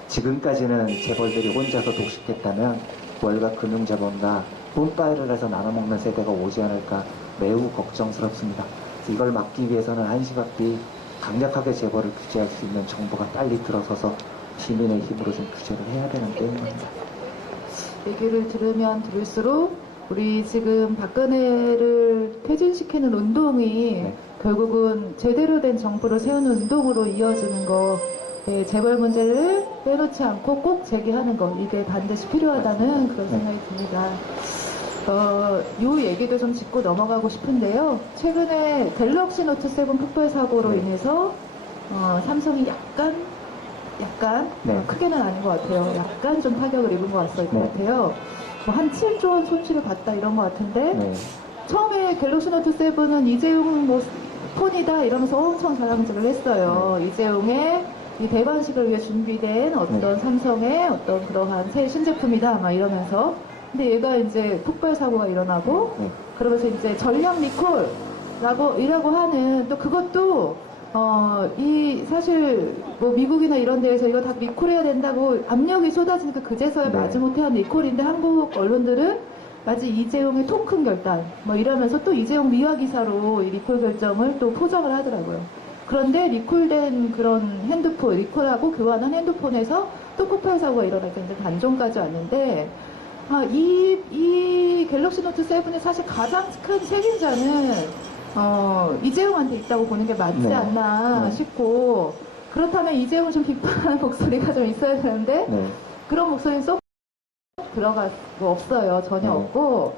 지금까지는 재벌들이 혼자서 독식했다면 월가 금융자본과 뿜빠이를 해서 나눠먹는 세대가 오지 않을까 매우 걱정스럽습니다. 이걸 막기 위해서는 한시바삐 강력하게 재벌을 규제할 수 있는 정부가 빨리 들어서서 시민의 힘으로 좀 규제를 해야 되는 게임입니다. 얘기를 들으면 들을수록 우리 지금 박근혜를 퇴진시키는 운동이 결국은 제대로 된 정부를 세우는 운동으로 이어지는 거, 네, 재벌 문제를 빼놓지 않고 꼭 제기하는 거, 이게 반드시 필요하다는 그런 생각이 듭니다. 이 얘기도 좀 짚고 넘어가고 싶은데요. 최근에 갤럭시 노트 7 폭발 사고로 인해서 삼성이 약간 크게는 아닌 것 같아요. 약간 좀 타격을 입은 것 같아요. 한 7조 원 손실을 봤다 이런 것 같은데 처음에 갤럭시 노트 7은 이재용 뭐 폰이다 이러면서 엄청 자랑질을 했어요. 이재용의 이 대관식을 위해 준비된 어떤 삼성의 어떤 그러한 새 신제품이다 막 이러면서 근데 얘가 이제 폭발 사고가 일어나고 그러면서 이제 전력 리콜이라고 하는 또 그것도 이 사실 뭐 미국이나 이런 데에서 이거 다 리콜해야 된다고 압력이 쏟아지니까 그제서야 마지못해 한 리콜인데 한국 언론들은 마치 이재용의 토큰 결단 뭐 이러면서 또 이재용 미화 기사로 이 리콜 결정을 또 포장을 하더라고요. 그런데 리콜된 그런 핸드폰, 리콜하고 교환한 핸드폰에서 또 폭발 사고가 일어나니까 이제 단종까지 왔는데 이 갤럭시 노트 7의 사실 가장 큰 책임자는 이재용한테 있다고 보는 게 맞지 않나 싶고 그렇다면 이재용을 좀 비판하는 목소리가 좀 있어야 되는데 그런 목소리는 쏙 들어가고 없어요. 전혀 없고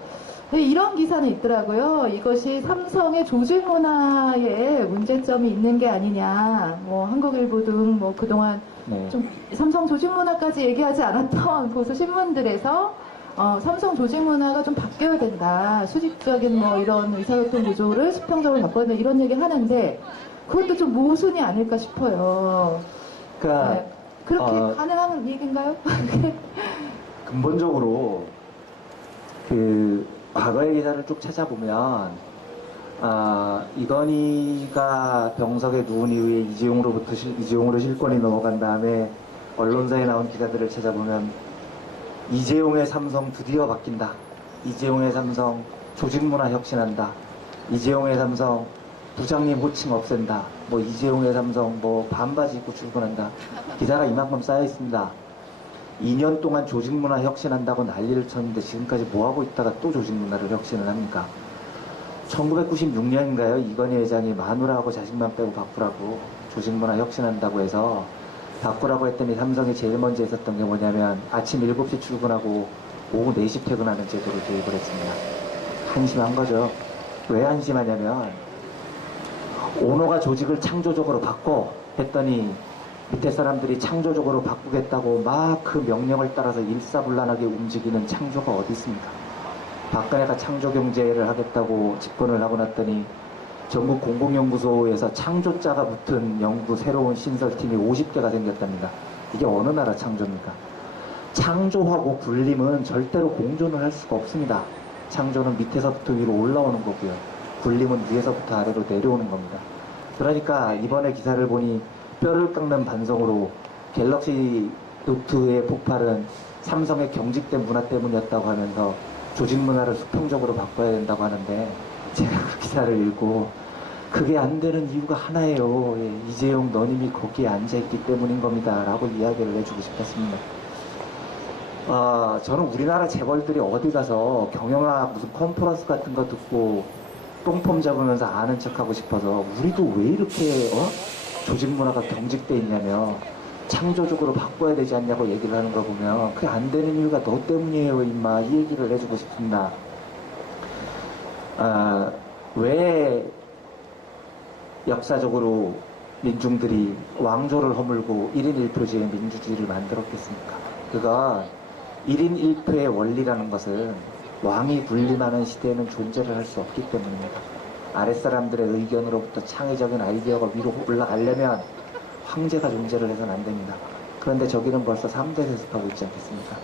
이런 기사는 있더라고요. 이것이 삼성의 조직 문화에 문제점이 있는 게 아니냐. 뭐 한국일보 등 뭐 그동안 좀 삼성 조직 문화까지 얘기하지 않았던 보수 신문들에서 삼성 조직 문화가 좀 바뀌어야 된다. 수직적인 뭐 이런 의사소통 구조를 수평적으로 바꿔야 된다. 이런 얘기 하는데 그것도 좀 모순이 아닐까 싶어요. 그러니까 그렇게 가능한 얘기인가요? 근본적으로 그 과거의 기사를 쭉 찾아보면 이건희가 병석에 누운 이후에 이재용으로 실권이 넘어간 다음에 언론사에 나온 기사들을 찾아보면 이재용의 삼성 드디어 바뀐다. 이재용의 삼성 조직문화 혁신한다. 이재용의 삼성 부장님 호칭 없앤다. 뭐 이재용의 삼성 뭐 반바지 입고 출근한다. 기사가 이만큼 쌓여 있습니다. 2년 동안 조직문화 혁신한다고 난리를 쳤는데 지금까지 뭐하고 있다가 또 조직문화를 혁신을 합니까? 1996년인가요? 이건희 회장이 마누라하고 자식만 빼고 바꾸라고 조직문화 혁신한다고 해서 바꾸라고 했더니 삼성이 제일 먼저 했었던 게 뭐냐면 아침 7시 출근하고 오후 4시 퇴근하는 제도를 도입을 했습니다. 한심한 거죠. 왜 한심하냐면 오너가 조직을 창조적으로 바꿔 했더니 밑에 사람들이 창조적으로 바꾸겠다고 막 그 명령을 따라서 일사불란하게 움직이는 창조가 어디 있습니까? 박근혜가 창조경제를 하겠다고 집권을 하고 났더니 전국 공공연구소에서 창조자가 붙은 연구 새로운 신설팀이 50개가 생겼답니다. 이게 어느 나라 창조입니까? 창조하고 굴림은 절대로 공존을 할 수가 없습니다. 창조는 밑에서부터 위로 올라오는 거고요. 굴림은 위에서부터 아래로 내려오는 겁니다. 그러니까 이번에 기사를 보니 뼈를 깎는 반성으로 갤럭시 노트의 폭발은 삼성의 경직된 문화 때문이었다고 하면서 조직 문화를 수평적으로 바꿔야 된다고 하는데 제가 그 기사를 읽고 그게 안 되는 이유가 하나예요. 예, 이재용 너님이 거기에 앉아있기 때문인 겁니다. 라고 이야기를 해주고 싶었습니다. 저는 우리나라 재벌들이 어디 가서 경영학 무슨 컨퍼런스 같은 거 듣고 똥폼 잡으면서 아는 척하고 싶어서 우리도 왜 이렇게 조직 문화가 경직돼 있냐며 창조적으로 바꿔야 되지 않냐고 얘기를 하는 거 보면 그게 안 되는 이유가 너 때문이에요 임마 이 얘기를 해주고 싶습니다. 왜 역사적으로 민중들이 왕조를 허물고 1인 1표제의 민주주의를 만들었겠습니까? 그건 1인 1표의 원리라는 것은 왕이 군림하는 시대에는 존재를 할 수 없기 때문입니다. 아랫사람들의 의견으로부터 창의적인 아이디어가 위로 올라가려면 황제가 존재를 해서는 안 됩니다. 그런데 저기는 벌써 3대 세습하고 있지 않겠습니까?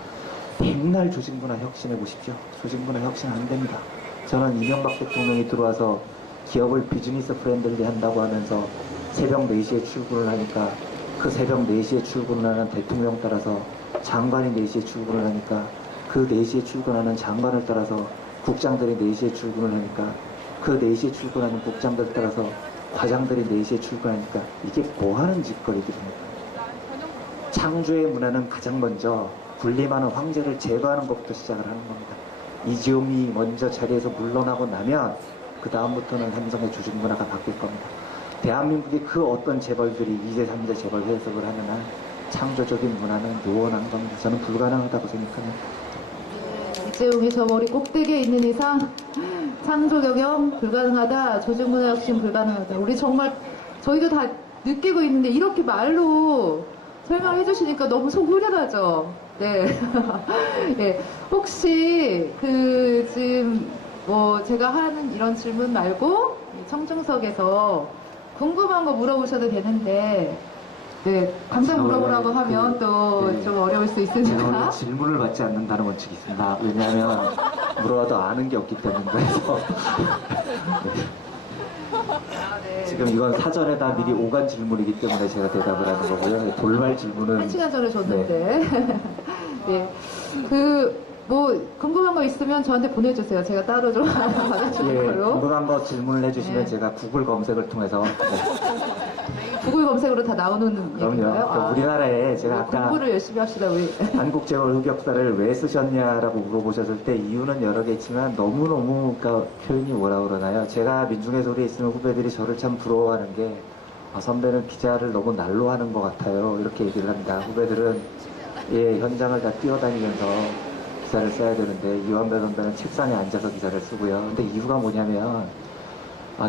백날 조직문화 혁신해 보십시오. 조직문화 혁신 안 됩니다. 저는 이명박 대통령이 들어와서 기업을 비즈니스 프렌들리 한다고 하면서 새벽 4시에 출근을 하니까 그 새벽 4시에 출근을 하는 대통령 따라서 장관이 4시에 출근을 하니까 그 4시에 출근하는 장관을 따라서 국장들이 4시에 출근을 하니까 그 4시에 출근하는 국장들 따라서 과장들이 4시에 출근하니까 이게 뭐하는 짓거리들입니까? 창조의 문화는 가장 먼저 군림하는 황제를 제거하는 것부터 시작을 하는 겁니다. 이재용이 먼저 자리에서 물러나고 나면 그 다음부터는 삼성의 조직 문화가 바뀔 겁니다. 대한민국의 그 어떤 재벌들이 2세, 3세 재벌 해석을 하는 한 창조적인 문화는 요원한 겁니다. 저는 불가능하다고 생각합니다. 이재용이 저 머리 꼭대기에 있는 이상 창조 경영 불가능하다, 조직 문화 혁신 불가능하다. 우리 정말 저희도 다 느끼고 있는데 이렇게 말로 설명해 주시니까 너무 속 후련하죠. 네. 네. 혹시 지금 뭐 제가 하는 이런 질문 말고 청중석에서 궁금한 거 물어보셔도 되는데 네, 당장 물어보라고 하면 또 좀 어려울 수 제가 있으니까. 원래 질문을 받지 않는다는 원칙이 있습니다. 왜냐하면 물어봐도 아는 게 없기 때문에. 그래서 네. 지금 이건 사전에다 미리 오간 질문이기 때문에 제가 대답을 하는 거고요. 돌발 질문은 1시간 전에 줬는데. 네. 뭐, 궁금한 거 있으면 저한테 보내주세요. 제가 따로 좀 받아주는 예, 걸로. 궁금한 거 질문을 해주시면 네. 제가 구글 검색을 통해서 구글 검색으로 다 나오는 그럼요. 얘기인가요? 우리나라에 제가 아까 공부를 열심히 합시다, 우리. 한국재벌 흑역사를 왜 쓰셨냐라고 물어보셨을 때 이유는 여러 개 있지만 너무너무 그러니까 표현이 뭐라 그러나요? 제가 민중의 소리에 있으면 후배들이 저를 참 부러워하는 게 선배는 기자를 너무 날로 하는 것 같아요. 이렇게 얘기를 합니다. 후배들은 현장을 다 뛰어다니면서 기사를 써야 되는데 이완배 선배는 책상에 앉아서 기사를 쓰고요. 근데 이유가 뭐냐면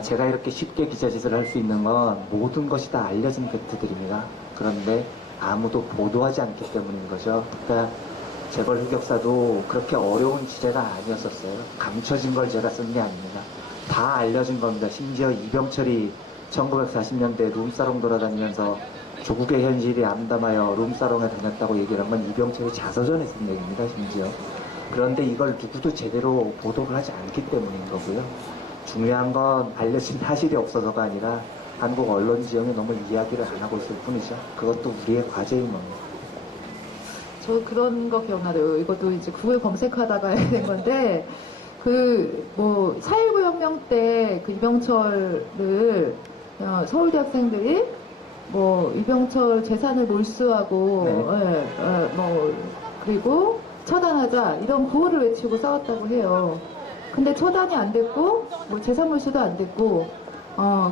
제가 이렇게 쉽게 기자짓을 할 수 있는 건 모든 것이 다 알려진 팩트들입니다. 그런데 아무도 보도하지 않기 때문인 거죠. 그러니까 재벌 흑역사도 그렇게 어려운 주제가 아니었었어요. 감춰진 걸 제가 쓴 게 아닙니다. 다 알려진 겁니다. 심지어 이병철이 1940년대 룸사롱 돌아다니면서 조국의 현실이 암담하여 룸사롱에 다녔다고 얘기를 한 건 이병철이 자서전에 쓴 얘기입니다. 심지어. 그런데 이걸 누구도 제대로 보도를 하지 않기 때문인 거고요. 중요한 건 알려진 사실이 없어서가 아니라 한국 언론 지형이 너무 이야기를 안 하고 있을 뿐이죠. 그것도 우리의 과제인 겁니다. 저 그런 거 기억나요. 이것도 이제 구글 검색하다가 해야 된 건데, 뭐, 4.19 혁명 때 그 이병철을, 서울대 학생들이 뭐, 이병철 재산을 몰수하고, 뭐, 그리고 처단하자, 이런 구호를 외치고 싸웠다고 해요. 근데 처단이 안 됐고, 뭐, 재산 몰수도 안 됐고,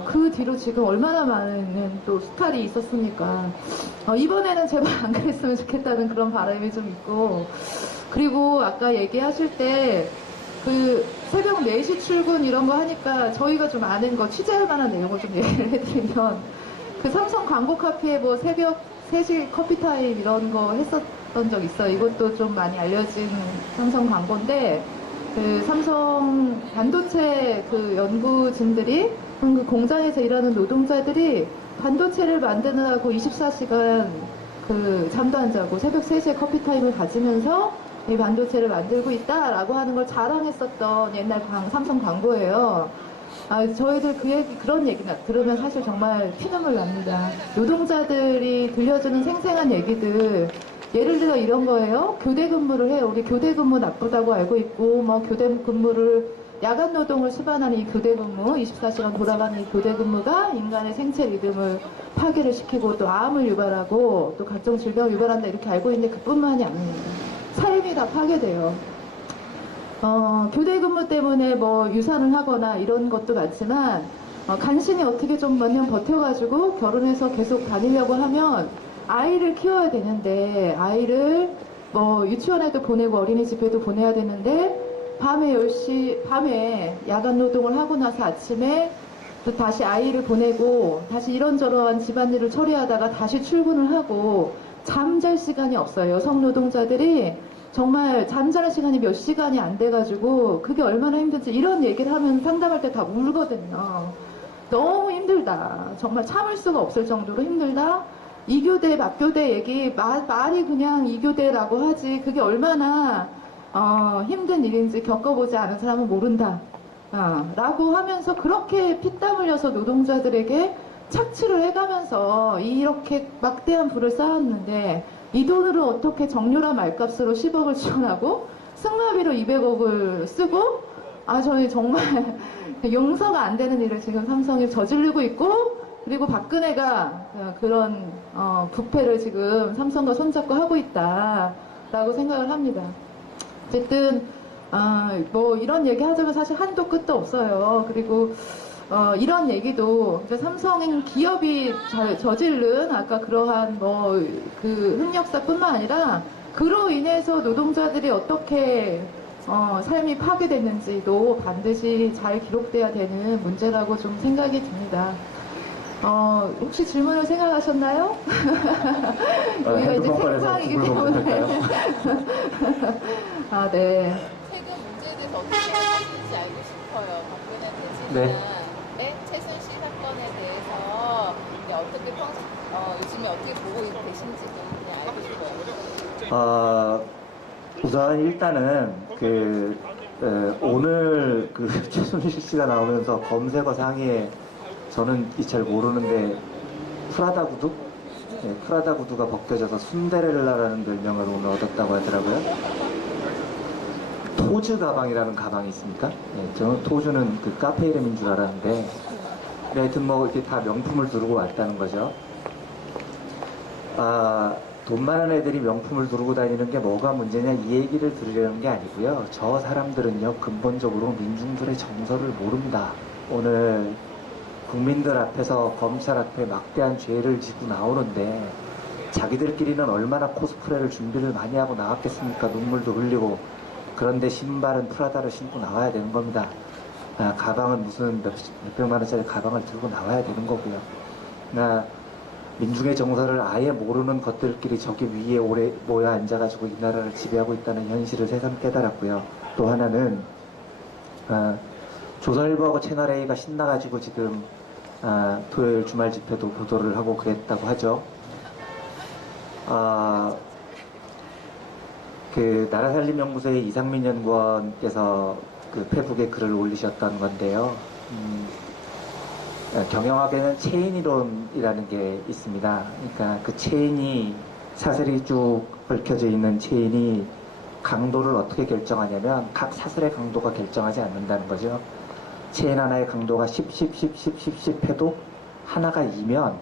그 뒤로 지금 얼마나 많은 또 수탈이 있었습니까? 이번에는 제발 안 그랬으면 좋겠다는 그런 바람이 좀 있고, 그리고 아까 얘기하실 때, 새벽 4시 출근 이런 거 하니까 저희가 좀 아는 거, 취재할 만한 내용을 좀 얘기를 해드리면, 삼성 광고 카페에 뭐 새벽 3시 커피타임 이런 거 했었던 적 있어요. 이것도 좀 많이 알려진 삼성 광고인데, 삼성 반도체 연구진들이, 공장에서 일하는 노동자들이 반도체를 만드느라고 24시간 잠도 안 자고 새벽 3시에 커피타임을 가지면서 이 반도체를 만들고 있다라고 하는 걸 자랑했었던 옛날 삼성 광고예요. 저희들 그런 얘기 들으면 사실 정말 피눈물 납니다. 노동자들이 들려주는 생생한 얘기들, 예를 들어 이런 거예요. 교대 근무를 해요. 우리 교대 근무 나쁘다고 알고 있고, 뭐 교대 근무를 야간 노동을 수반하는 이 교대 근무, 24시간 돌아가는 이 교대 근무가 인간의 생체 리듬을 파괴를 시키고 또 암을 유발하고 또 각종 질병을 유발한다 이렇게 알고 있는데 그뿐만이 아닙니다. 삶이 다 파괴돼요. 교대 근무 때문에 뭐 유산을 하거나 이런 것도 많지만 간신히 어떻게 좀 몇 년 버텨가지고 결혼해서 계속 다니려고 하면 아이를 키워야 되는데 아이를 뭐 유치원에도 보내고 어린이집에도 보내야 되는데 밤에 야간 노동을 하고 나서 아침에 또 다시 아이를 보내고 다시 이런저런 집안일을 처리하다가 다시 출근을 하고 잠잘 시간이 없어요. 여성 노동자들이 정말 잠자는 시간이 몇 시간이 안 돼가지고 그게 얼마나 힘든지 이런 얘기를 하면 상담할 때 다 울거든요. 너무 힘들다. 정말 참을 수가 없을 정도로 힘들다. 이교대, 막교대 얘기, 말이 그냥 이교대라고 하지 그게 얼마나 힘든 일인지 겪어보지 않은 사람은 모른다. 라고 하면서 그렇게 피땀 흘려서 노동자들에게 착취를 해가면서 이렇게 막대한 부를 쌓았는데 이 돈으로 어떻게 정유라 말값으로 10억을 지원하고 승마비로 200억을 쓰고 저는 정말 용서가 안 되는 일을 지금 삼성이 저지르고 있고 그리고 박근혜가 그런 부패를 지금 삼성과 손잡고 하고 있다라고 생각을 합니다. 어쨌든 뭐 이런 얘기 하자면 사실 한도 끝도 없어요. 그리고 이런 얘기도 삼성 기업이 저지른 아까 그러한 뭐 그 흑역사뿐만 아니라 그로 인해서 노동자들이 어떻게 삶이 파괴됐는지도 반드시 잘 기록돼야 되는 문제라고 좀 생각이 듭니다. 혹시 질문을 생각하셨나요? 여기가 이제 생방이기 때문에. 네. 최근 문제에 대해서 어떻게 생각하시는지 알고 싶어요. 박근혜 퇴진이나 최순실 사건에 대해서 어떻게 요즘에 어떻게 보고 계신지 그냥 알고 싶어요. 우선 일단은 오늘 최순실 씨가 나오면서 검색어 상위에 저는 잘 모르는데 프라다 구두? 프라다 구두가 벗겨져서 순데렐라라는 별명을 오늘 얻었다고 하더라고요. 토즈 가방이라는 가방이 있습니까? 저는 토즈는 그 카페 이름인 줄 알았는데 하여튼 뭐 이렇게 다 명품을 두르고 왔다는 거죠. 돈 많은 애들이 명품을 두르고 다니는 게 뭐가 문제냐 이 얘기를 들으려는 게 아니고요. 저 사람들은요 근본적으로 민중들의 정서를 모른다. 오늘 국민들 앞에서 검찰 앞에 막대한 죄를 지고 나오는데 자기들끼리는 얼마나 코스프레를 준비를 많이 하고 나왔겠습니까? 눈물도 흘리고. 그런데 신발은 프라다를 신고 나와야 되는 겁니다. 가방은 무슨 몇백만 원짜리 가방을 들고 나와야 되는 거고요. 민중의 정서를 아예 모르는 것들끼리 저기 위에 오래 모여 앉아가지고 이 나라를 지배하고 있다는 현실을 새삼 깨달았고요. 또 하나는 조선일보하고 채널A가 신나가지고 지금 토요일 주말 집회도 보도를 하고 그랬다고 하죠. 나라살림연구소의 이상민 연구원께서 그 페북에 글을 올리셨던 건데요. 경영학에는 체인 이론이라는 게 있습니다. 그러니까 그 체인이 사슬이 쭉 얽혀져 있는 체인이 강도를 어떻게 결정하냐면 각 사슬의 강도가 결정하지 않는다는 거죠. 체인 하나의 강도가 10 해도 하나가 2면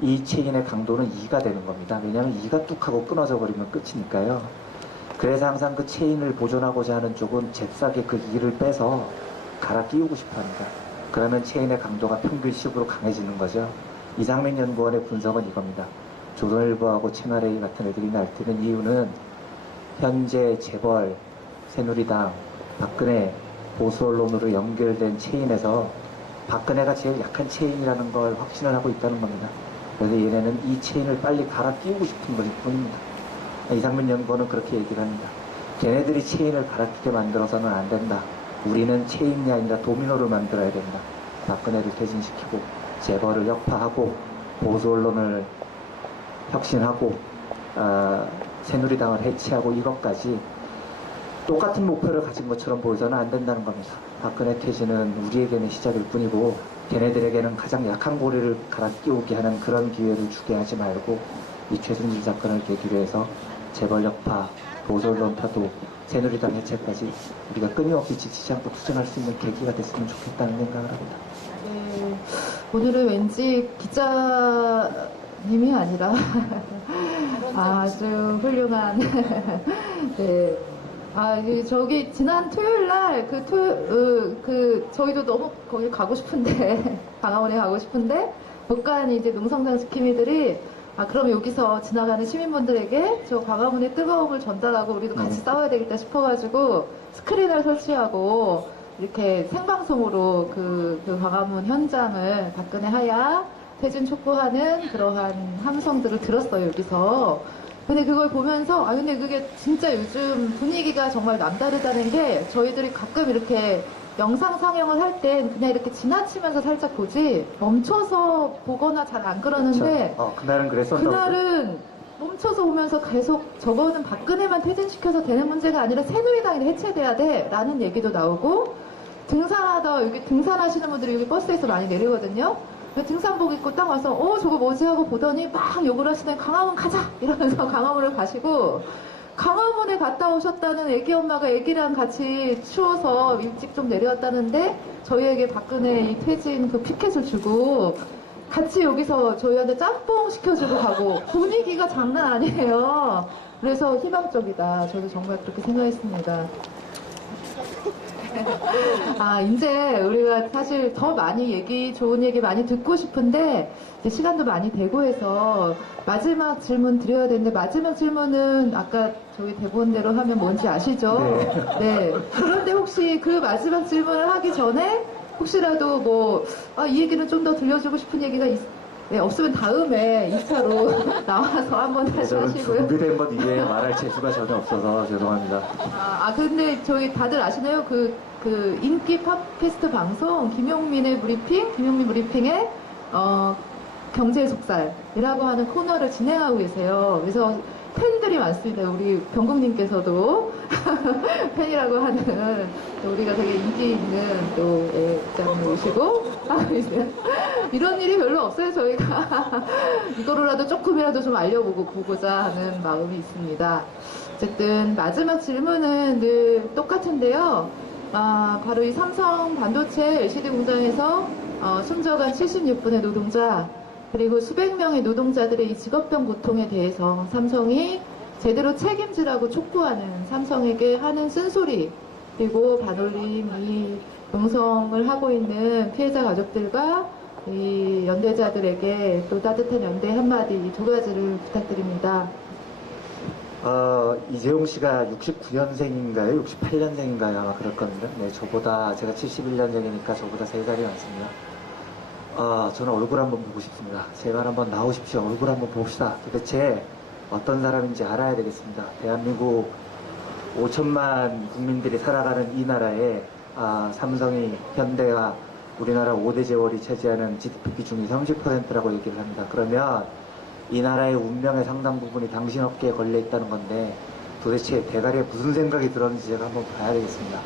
이 체인의 강도는 2가 되는 겁니다. 왜냐하면 2가 뚝 하고 끊어져 버리면 끝이니까요. 그래서 항상 그 체인을 보존하고자 하는 쪽은 잽싸게 그 2를 빼서 갈아 끼우고 싶어 합니다. 그러면 체인의 강도가 평균 10으로 강해지는 거죠. 이상민 연구원의 분석은 이겁니다. 조선일보하고 채널A 같은 애들이 날뛰는 이유는 현재 재벌, 새누리당, 박근혜, 보수 언론으로 연결된 체인에서 박근혜가 제일 약한 체인이라는 걸 확신을 하고 있다는 겁니다. 그래서 얘네는 이 체인을 빨리 갈아 끼우고 싶은 것일 뿐입니다. 이상민 연구원은 그렇게 얘기를 합니다. 걔네들이 체인을 갈아 끼게 만들어서는 안 된다. 우리는 체인이 아니라 도미노를 만들어야 된다. 박근혜를 퇴진시키고 재벌을 혁파하고 보수 언론을 혁신하고 새누리당을 해체하고 이것까지 똑같은 목표를 가진 것처럼 보여서는 안 된다는 겁니다. 박근혜 퇴진은 우리에게는 시작일 뿐이고 걔네들에게는 가장 약한 고리를 갈아 끼우게 하는 그런 기회를 주게 하지 말고 이 최순실 사건을 계기로 해서 재벌 혁파, 보수 언론 타도, 새누리당 해체까지 우리가 끊임없이 지치지 않고 투쟁할 수 있는 계기가 됐으면 좋겠다는 생각을 합니다. 네, 오늘은 왠지 기자님이 아니라 아주 훌륭한 네. 저기 지난 토요일 날 저희도 너무 거기 가고 싶은데 광화문에 가고 싶은데 못 간 이제 농성장 지킴이들이 그럼 여기서 지나가는 시민분들에게 저 광화문의 뜨거움을 전달하고 우리도 같이 싸워야 되겠다 싶어가지고 스크린을 설치하고 이렇게 생방송으로 그 광화문 현장을 박근혜 하야 퇴진 촉구하는 그러한 함성들을 들었어요, 여기서. 근데 그걸 보면서, 근데 그게 진짜 요즘 분위기가 정말 남다르다는 게 저희들이 가끔 이렇게 영상 상영을 할 땐 그냥 이렇게 지나치면서 살짝 보지 멈춰서 보거나 잘 안 그러는데 그렇죠. 그날은 그랬었다고. 그날은 멈춰서 보면서 계속 저거는 박근혜만 퇴진시켜서 되는 문제가 아니라 새누리당이 해체돼야 돼 라는 얘기도 나오고 여기 등산하시는 분들이 여기 버스에서 많이 내리거든요. 등산복 입고 딱 와서 저거 뭐지 하고 보더니 막 욕을 하시더니 광화문 가자 이러면서 광화문을 가시고 광화문에 갔다 오셨다는 애기 엄마가 애기랑 같이 추워서 일찍 좀 내려왔다는데 저희에게 박근혜 이 퇴진 그 피켓을 주고 같이 여기서 저희한테 짬뽕 시켜주고 가고 분위기가 장난 아니에요. 그래서 희망적이다. 저도 정말 그렇게 생각했습니다. 이제 우리가 사실 더 많이 좋은 얘기 많이 듣고 싶은데 이제 시간도 많이 되고 해서 마지막 질문 드려야 되는데 마지막 질문은 아까 저희 대본대로 하면 뭔지 아시죠? 네. 그런데 혹시 그 마지막 질문을 하기 전에 혹시라도 이 얘기는 좀 더 들려주고 싶은 얘기가 없으면 다음에 2차로 나와서 한번 다시 하시고요. 준비된 것 이외에 말할 재수가 전혀 없어서 죄송합니다. 근데 저희 다들 아시나요? 그 인기 팟캐스트 방송 김용민 브리핑의 경제 속살이라고 하는 코너를 진행하고 계세요. 그래서 팬들이 많습니다. 우리 병국님께서도 팬이라고 하는 우리가 되게 인기 있는 또 기자님 오시고 하고 있어요. 이런 일이 별로 없어요. 저희가 이거로라도 조금이라도 좀 알려보고자 하는 마음이 있습니다. 어쨌든 마지막 질문은 늘 똑같은데요. 바로 이 삼성 반도체 LCD 공장에서 숨져간 76분의 노동자 그리고 수백 명의 노동자들의 이 직업병 고통에 대해서 삼성이 제대로 책임지라고 촉구하는 삼성에게 하는 쓴소리 그리고 반올림 이 농성을 하고 있는 피해자 가족들과 이 연대자들에게 또 따뜻한 연대 한마디 이 두 가지를 부탁드립니다. 이재용 씨가 69년생인가요? 68년생인가요? 아마 그럴 겁니다. 네, 제가 71년생이니까 저보다 3살이 많습니다. 저는 얼굴 한번 보고 싶습니다. 제발 한번 나오십시오. 얼굴 한번 봅시다. 도대체 어떤 사람인지 알아야 되겠습니다. 대한민국 5천만 국민들이 살아가는 이 나라에 삼성이 현대가 우리나라 5대 재벌이 차지하는 GDP 비중이 30%라고 얘기를 합니다. 그러면 이 나라의 운명의 상당 부분이 당신 어깨에 걸려 있다는 건데 도대체 대가리에 무슨 생각이 들었는지 제가 한번 봐야 되겠습니다.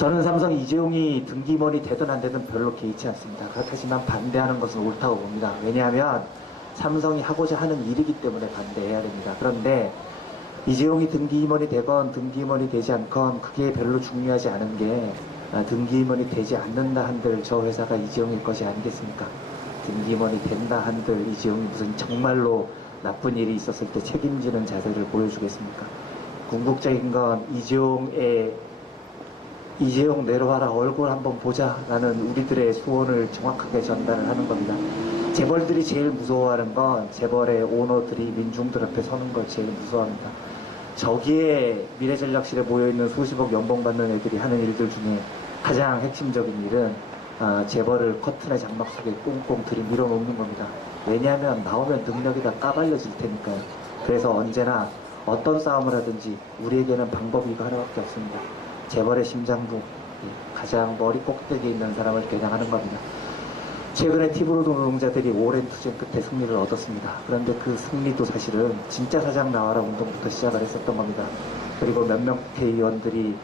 저는 삼성 이재용이 등기임원이 되든 안 되든 별로 개의치 않습니다. 그렇다지만 반대하는 것은 옳다고 봅니다. 왜냐하면 삼성이 하고자 하는 일이기 때문에 반대해야 됩니다. 그런데 이재용이 등기임원이 되건 등기임원이 되지 않건 그게 별로 중요하지 않은 게 등기임원이 되지 않는다 한들 저 회사가 이재용일 것이 아니겠습니까? 등기임원이 된다 한들 이재용이 무슨 정말로 나쁜 일이 있었을 때 책임지는 자세를 보여주겠습니까? 궁극적인 건 이재용 내려와라 얼굴 한번 보자 라는 우리들의 소원을 정확하게 전달을 하는 겁니다. 재벌들이 제일 무서워하는 건 재벌의 오너들이 민중들 앞에 서는 걸 제일 무서워합니다. 저기에 미래전략실에 모여있는 수십억 연봉 받는 애들이 하는 일들 중에 가장 핵심적인 일은 재벌을 커튼의 장막 속에 꽁꽁 들이밀어 놓는 겁니다. 왜냐하면 나오면 능력이 다 까발려질 테니까요. 그래서 언제나 어떤 싸움을 하든지 우리에게는 방법이 이거 하나밖에 없습니다. 재벌의 심장부, 가장 머리 꼭대기에 있는 사람을 겨냥하는 겁니다. 최근에 티브로드 노동자들이 오랜 투쟁 끝에 승리를 얻었습니다. 그런데 그 승리도 사실은 진짜 사장 나와라 운동부터 시작을 했었던 겁니다. 그리고 몇몇 국회의원들이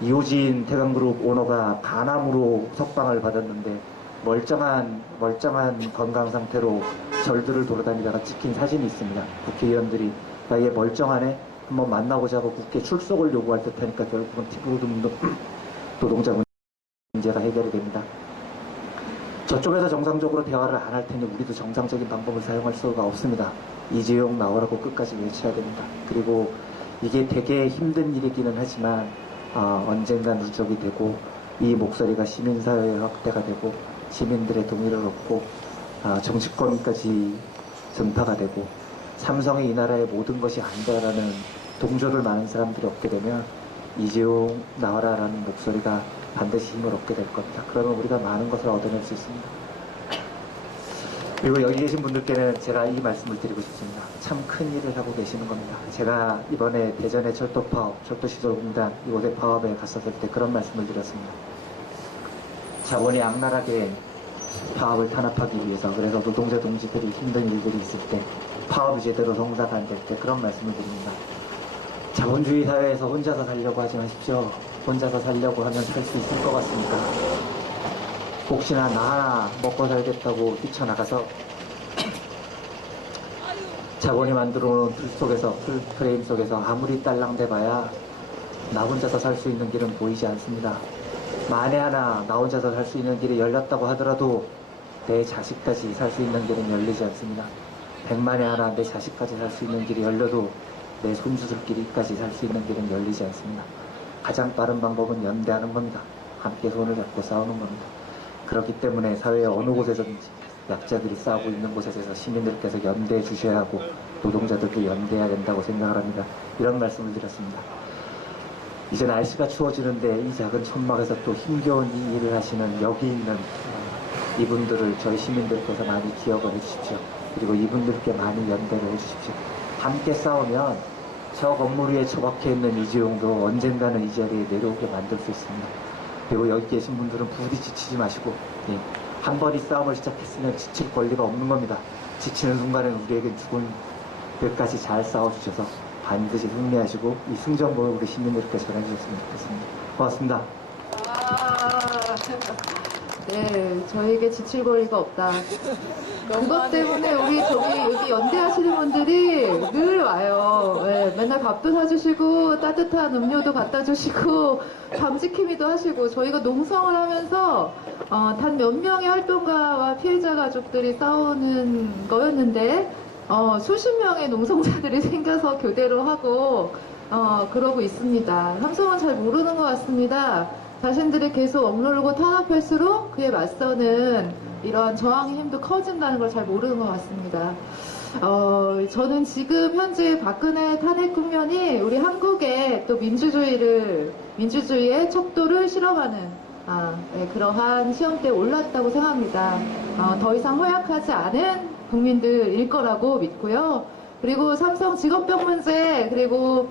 이호진 태광그룹 오너가 간암으로 석방을 받았는데 멀쩡한 건강 상태로 절들을 돌아다니다가 찍힌 사진이 있습니다. 국회의원들이 얘 멀쩡하네? 한번 만나보자고 국회 출석을 요구할 듯 하니까 결국은 티브로드 노동자 문제가 해결이 됩니다. 저쪽에서 정상적으로 대화를 안 할 테니 우리도 정상적인 방법을 사용할 수가 없습니다. 이재용 나오라고 끝까지 외쳐야 됩니다. 그리고 이게 되게 힘든 일이기는 하지만 언젠간 누적이 되고 이 목소리가 시민사회에 확대가 되고 시민들의 동의를 얻고 정치권까지 전파가 되고 삼성의 이 나라의 모든 것이 안다라는 동조를 많은 사람들이 얻게 되면 이재용 나와라라는 목소리가 반드시 힘을 얻게 될 겁니다. 그러면 우리가 많은 것을 얻어낼 수 있습니다. 그리고 여기 계신 분들께는 제가 이 말씀을 드리고 싶습니다. 참 큰 일을 하고 계시는 겁니다. 제가 이번에 대전의 철도파업, 철도시설공단 이곳의 파업에 갔었을 때 그런 말씀을 드렸습니다. 자본이 악랄하게 파업을 탄압하기 위해서 그래서 노동자 동지들이 힘든 일들이 있을 때 파업이 제대로 성사가 안 될 때 그런 말씀을 드립니다. 자본주의 사회에서 혼자서 살려고 하지 마십시오. 혼자서 살려고 하면 살 수 있을 것 같습니까? 혹시나 나 하나 먹고 살겠다고 뛰쳐나가서 자본이 만들어 놓은 프레임 속에서 아무리 딸랑대봐야 나 혼자서 살 수 있는 길은 보이지 않습니다. 만에 하나 나 혼자서 살 수 있는 길이 열렸다고 하더라도 내 자식까지 살 수 있는 길은 열리지 않습니다. 100만에 하나 내 자식까지 살 수 있는 길이 열려도 내 손주들끼리까지 살 수 있는 길은 열리지 않습니다. 가장 빠른 방법은 연대하는 겁니다. 함께 손을 잡고 싸우는 겁니다. 그렇기 때문에 사회의 어느 곳에서든지 약자들이 싸우고 있는 곳에서 시민들께서 연대해 주셔야 하고 노동자들도 연대해야 된다고 생각을 합니다. 이런 말씀을 드렸습니다. 이제 날씨가 추워지는데 이 작은 천막에서 또 힘겨운 이 일을 하시는 여기 있는 이분들을 저희 시민들께서 많이 기억을 해주십시오. 그리고 이분들께 많이 연대를 해주십시오. 함께 싸우면 저 건물 위에 처박혀 있는 이재용도 언젠가는 이 자리에 내려오게 만들 수 있습니다. 그리고 여기 계신 분들은 부디 지치지 마시고 한 번 이 싸움을 시작했으면 지칠 권리가 없는 겁니다. 지치는 순간엔 우리에게 죽은 끝까지 잘 싸워주셔서 반드시 승리하시고 이 승전보를 우리 시민들께 전해주셨으면 좋겠습니다. 고맙습니다. 네, 저에게 지칠 권리가 없다. 그것 때문에 우리 여기 연대하시는 분들이 늘 와요. 네, 맨날 밥도 사주시고 따뜻한 음료도 갖다 주시고 밤지킴이도 하시고 저희가 농성을 하면서 단 몇 명의 활동가와 피해자 가족들이 싸우는 거였는데 수십 명의 농성자들이 생겨서 교대로 하고 그러고 있습니다. 삼성은 잘 모르는 것 같습니다. 자신들이 계속 억누르고 탄압할수록 그에 맞서는 이런 저항의 힘도 커진다는 걸 잘 모르는 것 같습니다. 저는 지금 현재 박근혜 탄핵 국면이 우리 한국의 또 민주주의의 척도를 실험하는 그러한 시험대에 올랐다고 생각합니다. 더 이상 허약하지 않은 국민들일 거라고 믿고요. 그리고 삼성 직업병 문제, 그리고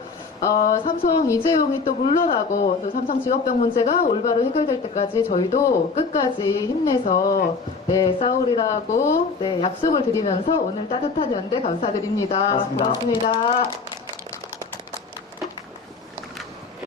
삼성 이재용이 또 물러나고 또 삼성 직업병 문제가 올바로 해결될 때까지 저희도 끝까지 힘내서 싸우리라고 약속을 드리면서 오늘 따뜻한 연대 감사드립니다. 고맙습니다. 고맙습니다.